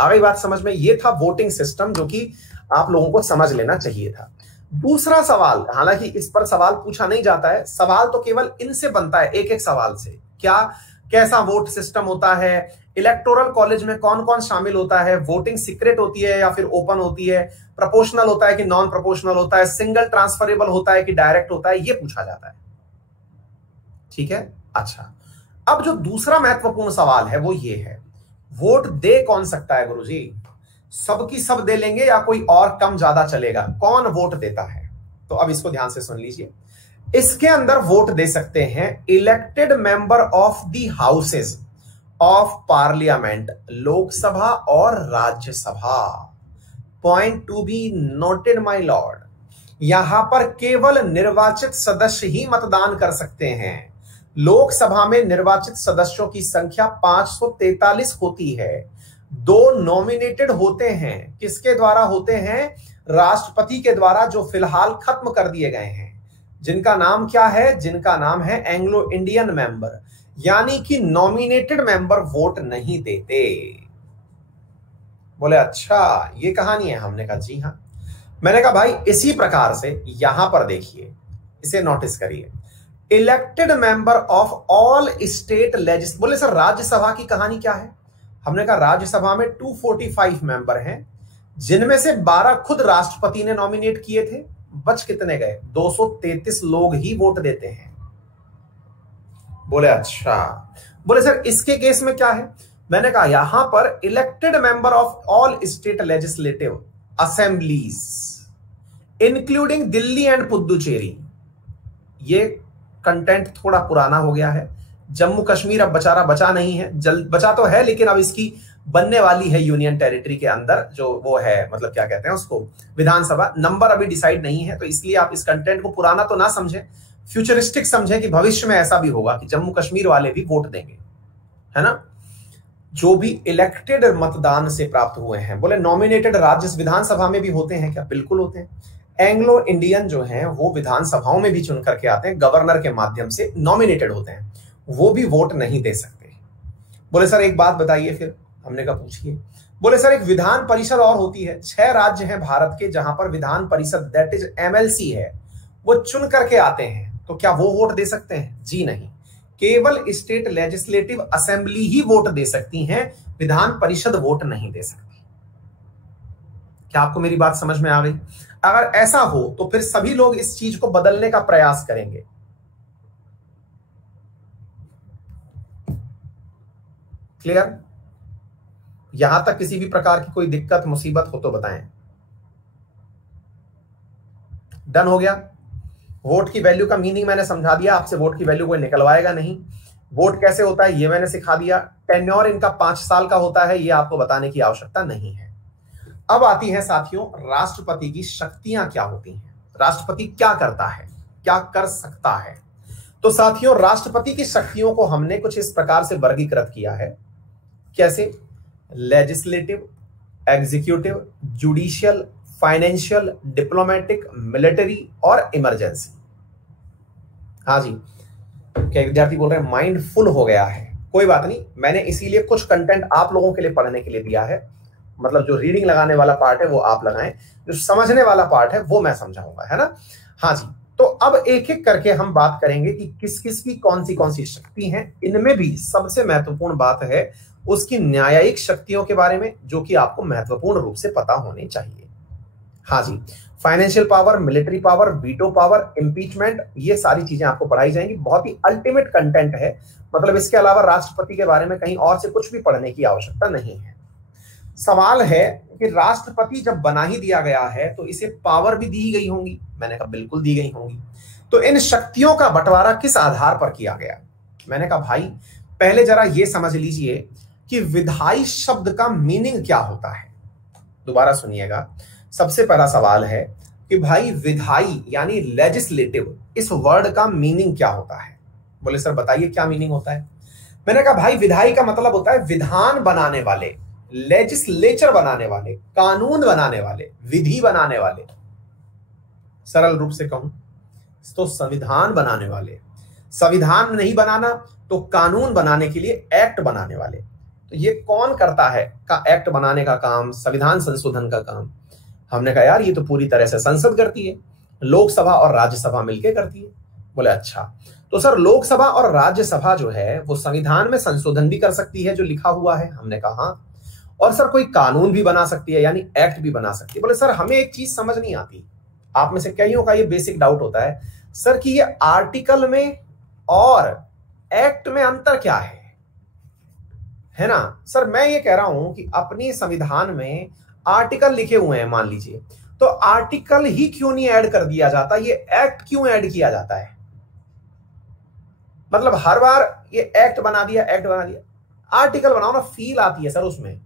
आ गई बात समझ में? ये था वोटिंग सिस्टम, जो कि आप लोगों को समझ लेना चाहिए था। दूसरा सवाल, हालांकि इस पर सवाल पूछा नहीं जाता है, सवाल तो केवल इनसे बनता है, एक एक सवाल से। क्या कैसा वोट सिस्टम होता है, इलेक्टोरल कॉलेज में कौन कौन शामिल होता है, वोटिंग सीक्रेट होती है या फिर ओपन होती है, प्रोपोर्शनल होता है कि नॉन प्रोपोर्शनल होता है, सिंगल ट्रांसफरेबल होता है कि डायरेक्ट होता है, ये पूछा जाता है। ठीक है, अच्छा। अब जो दूसरा महत्वपूर्ण सवाल है वो ये है, वोट दे कौन सकता है गुरुजी? सबकी सब दे लेंगे या कोई और कम ज्यादा चलेगा? कौन वोट देता है? तो अब इसको ध्यान से सुन लीजिए। इसके अंदर वोट दे सकते हैं elected member of the houses of parliament, Lok Sabha और Rajya Sabha. Point to be noted my lord, यहां पर केवल निर्वाचित सदस्य ही मतदान कर सकते हैं। लोकसभा में निर्वाचित सदस्यों की संख्या 543 होती है। 2 नॉमिनेटेड होते हैं। किसके द्वारा होते हैं? राष्ट्रपति के द्वारा, जो फिलहाल खत्म कर दिए गए हैं, जिनका नाम क्या है? जिनका नाम है एंग्लो इंडियन मेंबर। यानी कि नॉमिनेटेड मेंबर वोट नहीं देते। बोले अच्छा ये कहानी है? हमने कहा जी हां। मैंने कहा भाई इसी प्रकार से यहां पर देखिए, इसे नोटिस करिए, elected member of all state legislature. बोले सर राज्यसभा की कहानी क्या है? हमने कहा राज्यसभा में 245 मेंबर हैं, जिनमें से 12 खुद राष्ट्रपति ने नॉमिनेट किए थे। बच कितने गए? 233 लोग ही वोट देते हैं। बोले अच्छा। बोले सर इसके केस में क्या है? मैंने कहा यहां पर elected member of all state legislative assemblies including Delhi and Puducherry. ये कंटेंट थोड़ा पुराना हो गया है। जम्मू कश्मीर अब बेचारा बचा नहीं है, बचा तो है लेकिन अब इसकी बनने वाली है यूनियन टेरिटरी के अंदर, जो वो है मतलब क्या कहते हैं उसको, विधानसभा। नंबर अभी डिसाइड नहीं है, तो इसलिए आप इस कंटेंट को पुराना तो ना समझें, फ्यूचरिस्टिक समझें कि भविष्य में ऐसा भी होगा कि जम्मू कश्मीर वाले भी वोट देंगे, है ना। जो भी इलेक्टेड मतदान से प्राप्त हुए हैं। बोले नॉमिनेटेड राज्य विधानसभा में भी होते हैं क्या? बिल्कुल होते हैं। एंग्लो इंडियन जो हैं वो विधानसभाओं में भी चुन करके आते हैं, गवर्नर के माध्यम से नॉमिनेटेड होते हैं, वो भी वोट नहीं दे सकते। बोले सर एक बात बताइए फिर। हमने कहा पूछिए। बोले सर एक विधान परिषद और होती है। 6 राज्य हैं भारत के जहां पर Vidhan Parishad that is MLC है, वो चुन करके आते हैं, तो क्या वो वोट दे सकते हैं? जी नहीं, केवल स्टेट लेजिस्लेटिव असेंबली ही वोट दे सकती हैं, विधान परिषद वोट नहीं दे सकती। क्या आपको मेरी बात समझ में आ गई? अगर ऐसा हो तो फिर सभी लोग इस चीज को बदलने का प्रयास करेंगे। क्लियर? यहां तक किसी भी प्रकार की कोई दिक्कत मुसीबत हो तो बताएं। डन हो गया? वोट की वैल्यू का मीनिंग मैंने समझा दिया आपसे, वोट की वैल्यू कोई निकलवाएगा नहीं। वोट कैसे होता है ये मैंने सिखा दिया। टेन्योर इनका 5 साल का होता है, ये आपको बताने की आवश्यकता नहीं है। अब आती है साथियों राष्ट्रपति की शक्तियां क्या होती हैं, राष्ट्रपति क्या करता है, क्या कर सकता है। तो साथियों राष्ट्रपति की शक्तियों को हमने कुछ इस प्रकार से वर्गीकृत किया है। कैसे? Legislative, executive, judicial, financial, diplomatic, military और इमरजेंसी। हाँ जी, क्या विद्यार्थी बोल रहे हैं माइंड फुल हो गया है? कोई बात नहीं, मैंने इसीलिए कुछ कंटेंट आप लोगों के लिए पढ़ने के लिए दिया है। मतलब जो रीडिंग लगाने वाला पार्ट है वो आप लगाएं, जो समझने वाला पार्ट है वो मैं समझाऊंगा, है ना? हाँ जी, तो अब एक एक करके हम बात करेंगे कि किस किस की कौन सी शक्ति हैं। इनमें भी सबसे महत्वपूर्ण बात है उसकी न्यायिक शक्तियों के बारे में, जो कि आपको महत्वपूर्ण रूप से पता होनी चाहिए। हाँ जी, financial power, military power, veto power, impeachment, ये सारी चीजें आपको पढ़ाई जाएंगी। बहुत ही अल्टीमेट कंटेंट है, मतलब इसके अलावा राष्ट्रपति के बारे में कहीं और से कुछ भी पढ़ने की आवश्यकता नहीं है। सवाल है कि राष्ट्रपति जब बना ही दिया गया है तो इसे पावर भी दी गई होंगी। मैंने कहा बिल्कुल दी गई होंगी। तो इन शक्तियों का बंटवारा किस आधार पर किया गया? मैंने कहा भाई पहले जरा ये समझ लीजिए कि विधायी शब्द का मीनिंग क्या होता है। दोबारा सुनिएगा, सबसे पहला सवाल है कि भाई विधायी यानी लेजिस्लेटिव, इस वर्ड का मीनिंग क्या होता है? बोले सर बताइए क्या मीनिंग होता है। मैंने कहा भाई विधायी का मतलब होता है विधान बनाने वाले, लेजिस्लेचर बनाने वाले, कानून बनाने वाले, विधि बनाने वाले। सरल रूप से कहूं तो संविधान बनाने वाले। संविधान नहीं बनाना तो कानून बनाने के लिए एक्ट बनाने वाले। तो ये कौन करता है का एक्ट बनाने का काम, संविधान संशोधन का काम? हमने कहा यार ये तो पूरी तरह से संसद करती है, लोकसभा और राज्यसभा मिलकर करती है। बोले अच्छा, तो सर लोकसभा और राज्यसभा जो है वो संविधान में संशोधन भी कर सकती है जो लिखा हुआ है? हमने कहा हाँ। और सर कोई कानून भी बना सकती है यानी एक्ट भी बना सकती है। बोले सर हमें एक चीज समझ नहीं आती, आप में से कईयों का ये बेसिक डाउट होता है सर कि ये आर्टिकल में और एक्ट में अंतर क्या है ना? सर मैं ये कह रहा हूं कि अपनी संविधान में आर्टिकल लिखे हुए हैं मान लीजिए, तो आर्टिकल ही क्यों नहीं ऐड कर दिया जाता, ये एक्ट क्यों ऐड किया जाता है? मतलब हर बार ये एक्ट बना दिया, एक्ट बना दिया। आर्टिकल बनाओ ना, फील आती है सर उसमें।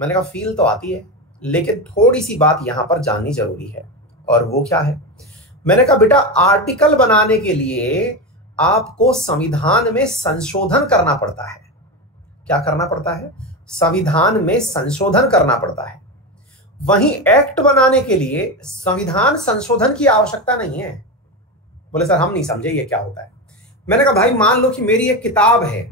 मैंने कहा फील तो आती है, लेकिन थोड़ी सी बात यहां पर जाननी जरूरी है, और वो क्या है? मैंने कहा बेटा आर्टिकल बनाने के लिए आपको संविधान में संशोधन करना पड़ता है। क्या करना पड़ता है? संविधान में संशोधन करना पड़ता है। वहीं एक्ट बनाने के लिए संविधान संशोधन की आवश्यकता नहीं है। बोले सर हम नहीं समझे ये क्या होता है। मैंने कहा भाई मान लो कि मेरी एक किताब है,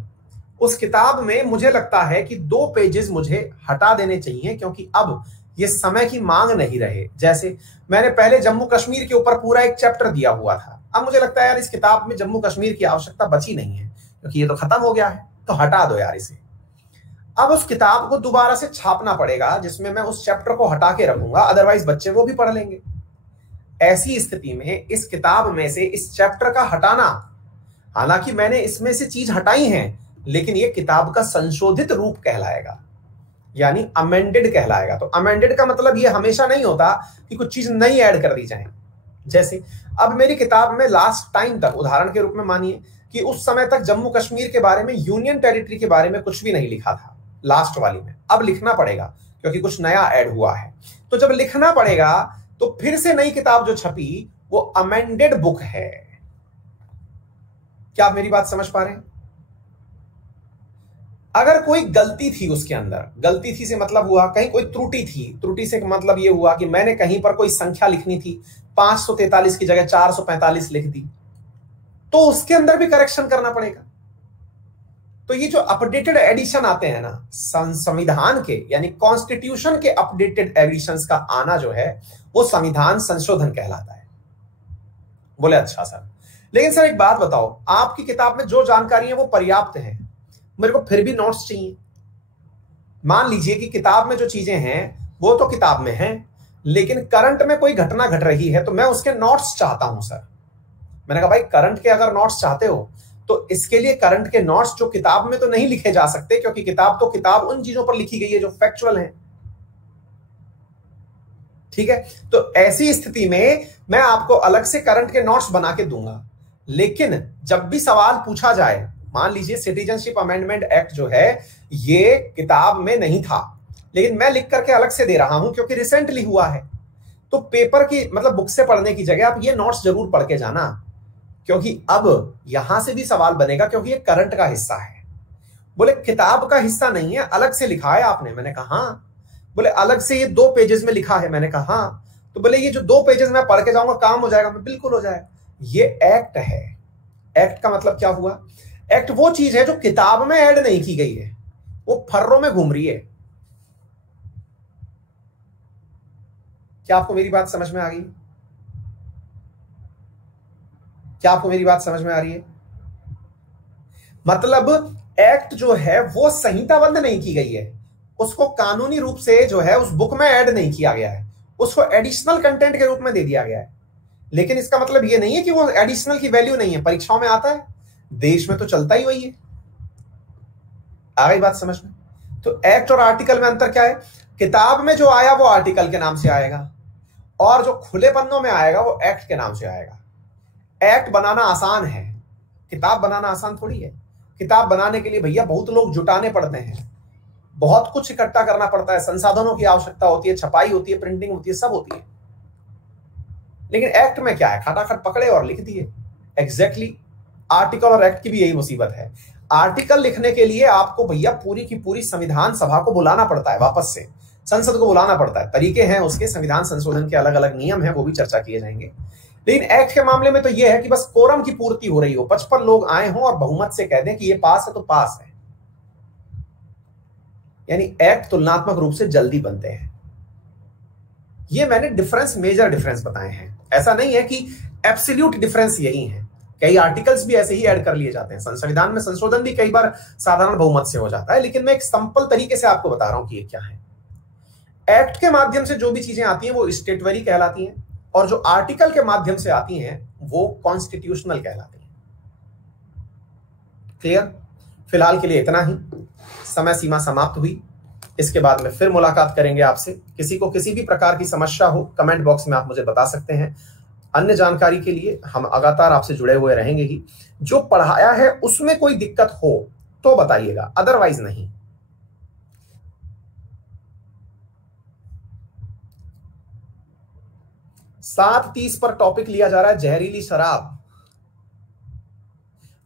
उस किताब में मुझे लगता है कि 2 पेजेस मुझे हटा देने चाहिए क्योंकि अब ये समय की मांग नहीं रहे। जैसे मैंने पहले जम्मू कश्मीर के ऊपर पूरा एक चैप्टर दिया हुआ था, अब मुझे लगता है यार इस किताब में जम्मू कश्मीर की आवश्यकता बची नहीं है क्योंकि ये तो खत्म हो गया है, तो हटा दो यार इसे। अब उस किताब को दोबारा से छापना पड़ेगा जिसमें मैं उस चैप्टर को हटा के रखूंगा, अदरवाइज बच्चे वो भी पढ़ लेंगे। ऐसी स्थिति में इस किताब में से इस चैप्टर का हटाना, हालांकि मैंने इसमें से चीज हटाई है, लेकिन ये किताब का संशोधित रूप कहलाएगा, यानी अमेंडेड कहलाएगा। तो अमेंडेड का मतलब ये हमेशा नहीं होता कि कुछ चीज नई ऐड कर दी जाए। जैसे अब मेरी किताब में लास्ट टाइम तक, उदाहरण के रूप में मानिए कि उस समय तक जम्मू कश्मीर के बारे में, यूनियन टेरिटरी के बारे में कुछ भी नहीं लिखा था लास्ट वाली में, अब लिखना पड़ेगा क्योंकि कुछ नया ऐड हुआ है। तो जब लिखना पड़ेगा तो फिर से नई किताब जो छपी वो अमेंडेड बुक है। क्या आप मेरी बात समझ पा रहे हैं? अगर कोई गलती थी उसके अंदर, गलती थी से मतलब हुआ कहीं कोई त्रुटि थी, त्रुटि से मतलब यह हुआ कि मैंने कहीं पर कोई संख्या लिखनी थी, 543 की जगह 445 लिख दी, तो उसके अंदर भी करेक्शन करना पड़ेगा। तो ये जो अपडेटेड एडिशन आते हैं ना संविधान के, यानी कॉन्स्टिट्यूशन के अपडेटेड एडिशंस का आना जो है वो संविधान संशोधन कहलाता है। बोले अच्छा सर, लेकिन सर एक बात बताओ, आपकी किताब में जो जानकारी है वो पर्याप्त है, मेरे को फिर भी नोट्स चाहिए। मान लीजिए कि किताब में जो चीजें हैं वो तो किताब में हैं, लेकिन करंट में कोई घटना घट रही है तो मैं उसके नोट्स चाहता हूं सर। मैंने कहा भाई करंट के अगर नोट्स चाहते हो तो इसके लिए करंट के नोट्स जो किताब में तो नहीं लिखे जा सकते, क्योंकि किताब तो किताब उन चीजों पर लिखी गई है जो फैक्चुअल है। ठीक है, तो ऐसी स्थिति में मैं आपको अलग से करंट के नोट्स बना के दूंगा, लेकिन जब भी सवाल पूछा जाए, मान लीजिए सिटीजनशिप अमेंडमेंट एक्ट जो है ये किताब में नहीं था, लेकिन मैं लिख करके अलग से दे रहा हूं क्योंकि रिसेंटली हुआ है, तो पेपर की मतलब बुक से पढ़ने की जगह आप ये नोट्स जरूर पढ़ के जाना, क्योंकि अब यहां से भी सवाल बनेगा क्योंकि ये करंट का हिस्सा है। बोले किताब का हिस्सा नहीं है, अलग से लिखा है आपने। मैंने कहा हाँ, बोले अलग से ये 2 पेजेस में लिखा है। मैंने कहा हाँ। तो बोले ये जो 2 पेजेस में पढ़ के जाऊंगा काम हो जाएगा? मैं बिल्कुल हो जाएगा। ये एक्ट है। एक्ट का मतलब क्या हुआ? एक्ट वो चीज है जो किताब में ऐड नहीं की गई है, वो फर्रों में घूम रही है। क्या आपको मेरी बात समझ में आ गई? क्या आपको मेरी बात समझ में आ रही है? मतलब एक्ट जो है वो संहिताबद्ध नहीं की गई है, उसको कानूनी रूप से जो है उस बुक में ऐड नहीं किया गया है, उसको एडिशनल कंटेंट के रूप में दे दिया गया है। लेकिन इसका मतलब ये नहीं है कि वो एडिशनल की वैल्यू नहीं है। परीक्षाओं में आता है, देश में तो चलता ही वही है। आ गई बात समझ में? तो एक्ट और आर्टिकल में अंतर क्या है? किताब में जो आया वो आर्टिकल के नाम से आएगा, और जो खुले पन्नों में आएगा वो एक्ट के नाम से आएगा। एक्ट बनाना आसान है, किताब बनाना आसान थोड़ी है। किताब बनाने के लिए भैया बहुत लोग जुटाने पड़ते हैं, बहुत कुछ इकट्ठा करना पड़ता है, संसाधनों की आवश्यकता होती है, छपाई होती है, प्रिंटिंग होती है, सब होती है। लेकिन एक्ट में क्या है? खटाखट पकड़े और लिख दिए। एग्जैक्टली आर्टिकल और एक्ट की भी यही मुसीबत है। आर्टिकल लिखने के लिए आपको भैया पूरी की पूरी संविधान सभा को बुलाना पड़ता है, वापस से संसद को बुलाना पड़ता है। तरीके हैं उसके, संविधान संशोधन के अलग अलग नियम हैं, वो भी चर्चा किए जाएंगे। लेकिन एक्ट के मामले में तो यह है कि बस कोरम की पूर्ति हो रही हो, 55 लोग आए हों और बहुमत से कह दें कि ये पास है तो पास है। यानी एक्ट तुलनात्मक रूप से जल्दी बनते हैं। ये मैंने डिफरेंस, मेजर डिफरेंस बताए हैं। ऐसा नहीं है कि एब्सोल्यूट डिफरेंस यही है। कई आर्टिकल्स भी ऐसे ही ऐड कर लिए जाते हैं। संविधान में संशोधन भी कई बार साधारण बहुमत से हो जाता है, लेकिन मैं एक सिंपल तरीके से आपको बता रहा हूं कि ये क्या है। एक्ट के माध्यम से जो भी चीजें आती हैं वो स्टेटवरी कहलाती हैं, और जो आर्टिकल के माध्यम से आती हैं वो कॉन्स्टिट्यूशनल कहलाती हैं। क्लियर? फिलहाल के लिए इतना ही, समय सीमा समाप्त हुई। इसके बाद में फिर मुलाकात करेंगे आपसे। किसी को किसी भी प्रकार की समस्या हो, कमेंट बॉक्स में आप मुझे बता सकते हैं। अन्य जानकारी के लिए हम लगातार आपसे जुड़े हुए रहेंगे ही। जो पढ़ाया है उसमें कोई दिक्कत हो तो बताइएगा, अदरवाइज नहीं। 7:30 पर टॉपिक लिया जा रहा है जहरीली शराब।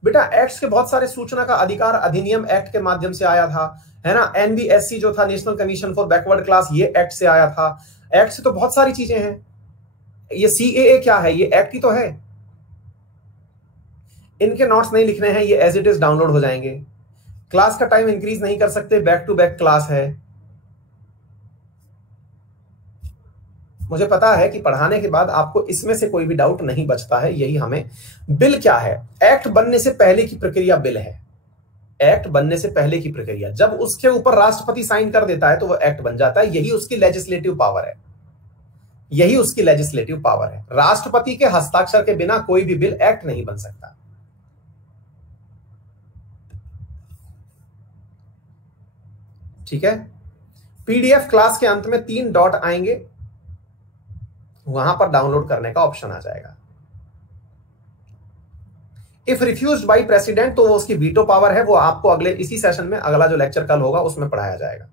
बेटा एक्ट्स के बहुत सारे, सूचना का अधिकार अधिनियम एक्ट के माध्यम से आया था, है ना। एनबीएससी जो था, national commission for backward class, ये एक्ट से आया था। एक्ट से तो बहुत सारी चीजें हैं। ये सीएए क्या है? ये एक्ट ही तो है। इनके नोट्स नहीं लिखने हैं, ये एज इट इज डाउनलोड हो जाएंगे। क्लास का टाइम इंक्रीज नहीं कर सकते, बैक टू बैक क्लास है। मुझे पता है कि पढ़ाने के बाद आपको इसमें से कोई भी डाउट नहीं बचता है। यही हमें, बिल क्या है? एक्ट बनने से पहले की प्रक्रिया बिल है। एक्ट बनने से पहले की प्रक्रिया, जब उसके ऊपर राष्ट्रपति साइन कर देता है तो वो एक्ट बन जाता है। यही उसकी लेजिस्लेटिव पावर है, यही उसकी लेजिस्लेटिव पावर है। राष्ट्रपति के हस्ताक्षर के बिना कोई भी बिल एक्ट नहीं बन सकता। ठीक है? पीडीएफ क्लास के अंत में 3 डॉट आएंगे, वहां पर डाउनलोड करने का ऑप्शन आ जाएगा। इफ रिफ्यूज्ड बाय प्रेसिडेंट, तो वो उसकी वीटो पावर है, वो आपको अगले इसी सेशन में, अगला जो लेक्चर कल होगा उसमें पढ़ाया जाएगा।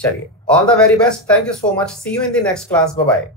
चलिए, all the very best, thank you so much, see you in the next class, bye bye.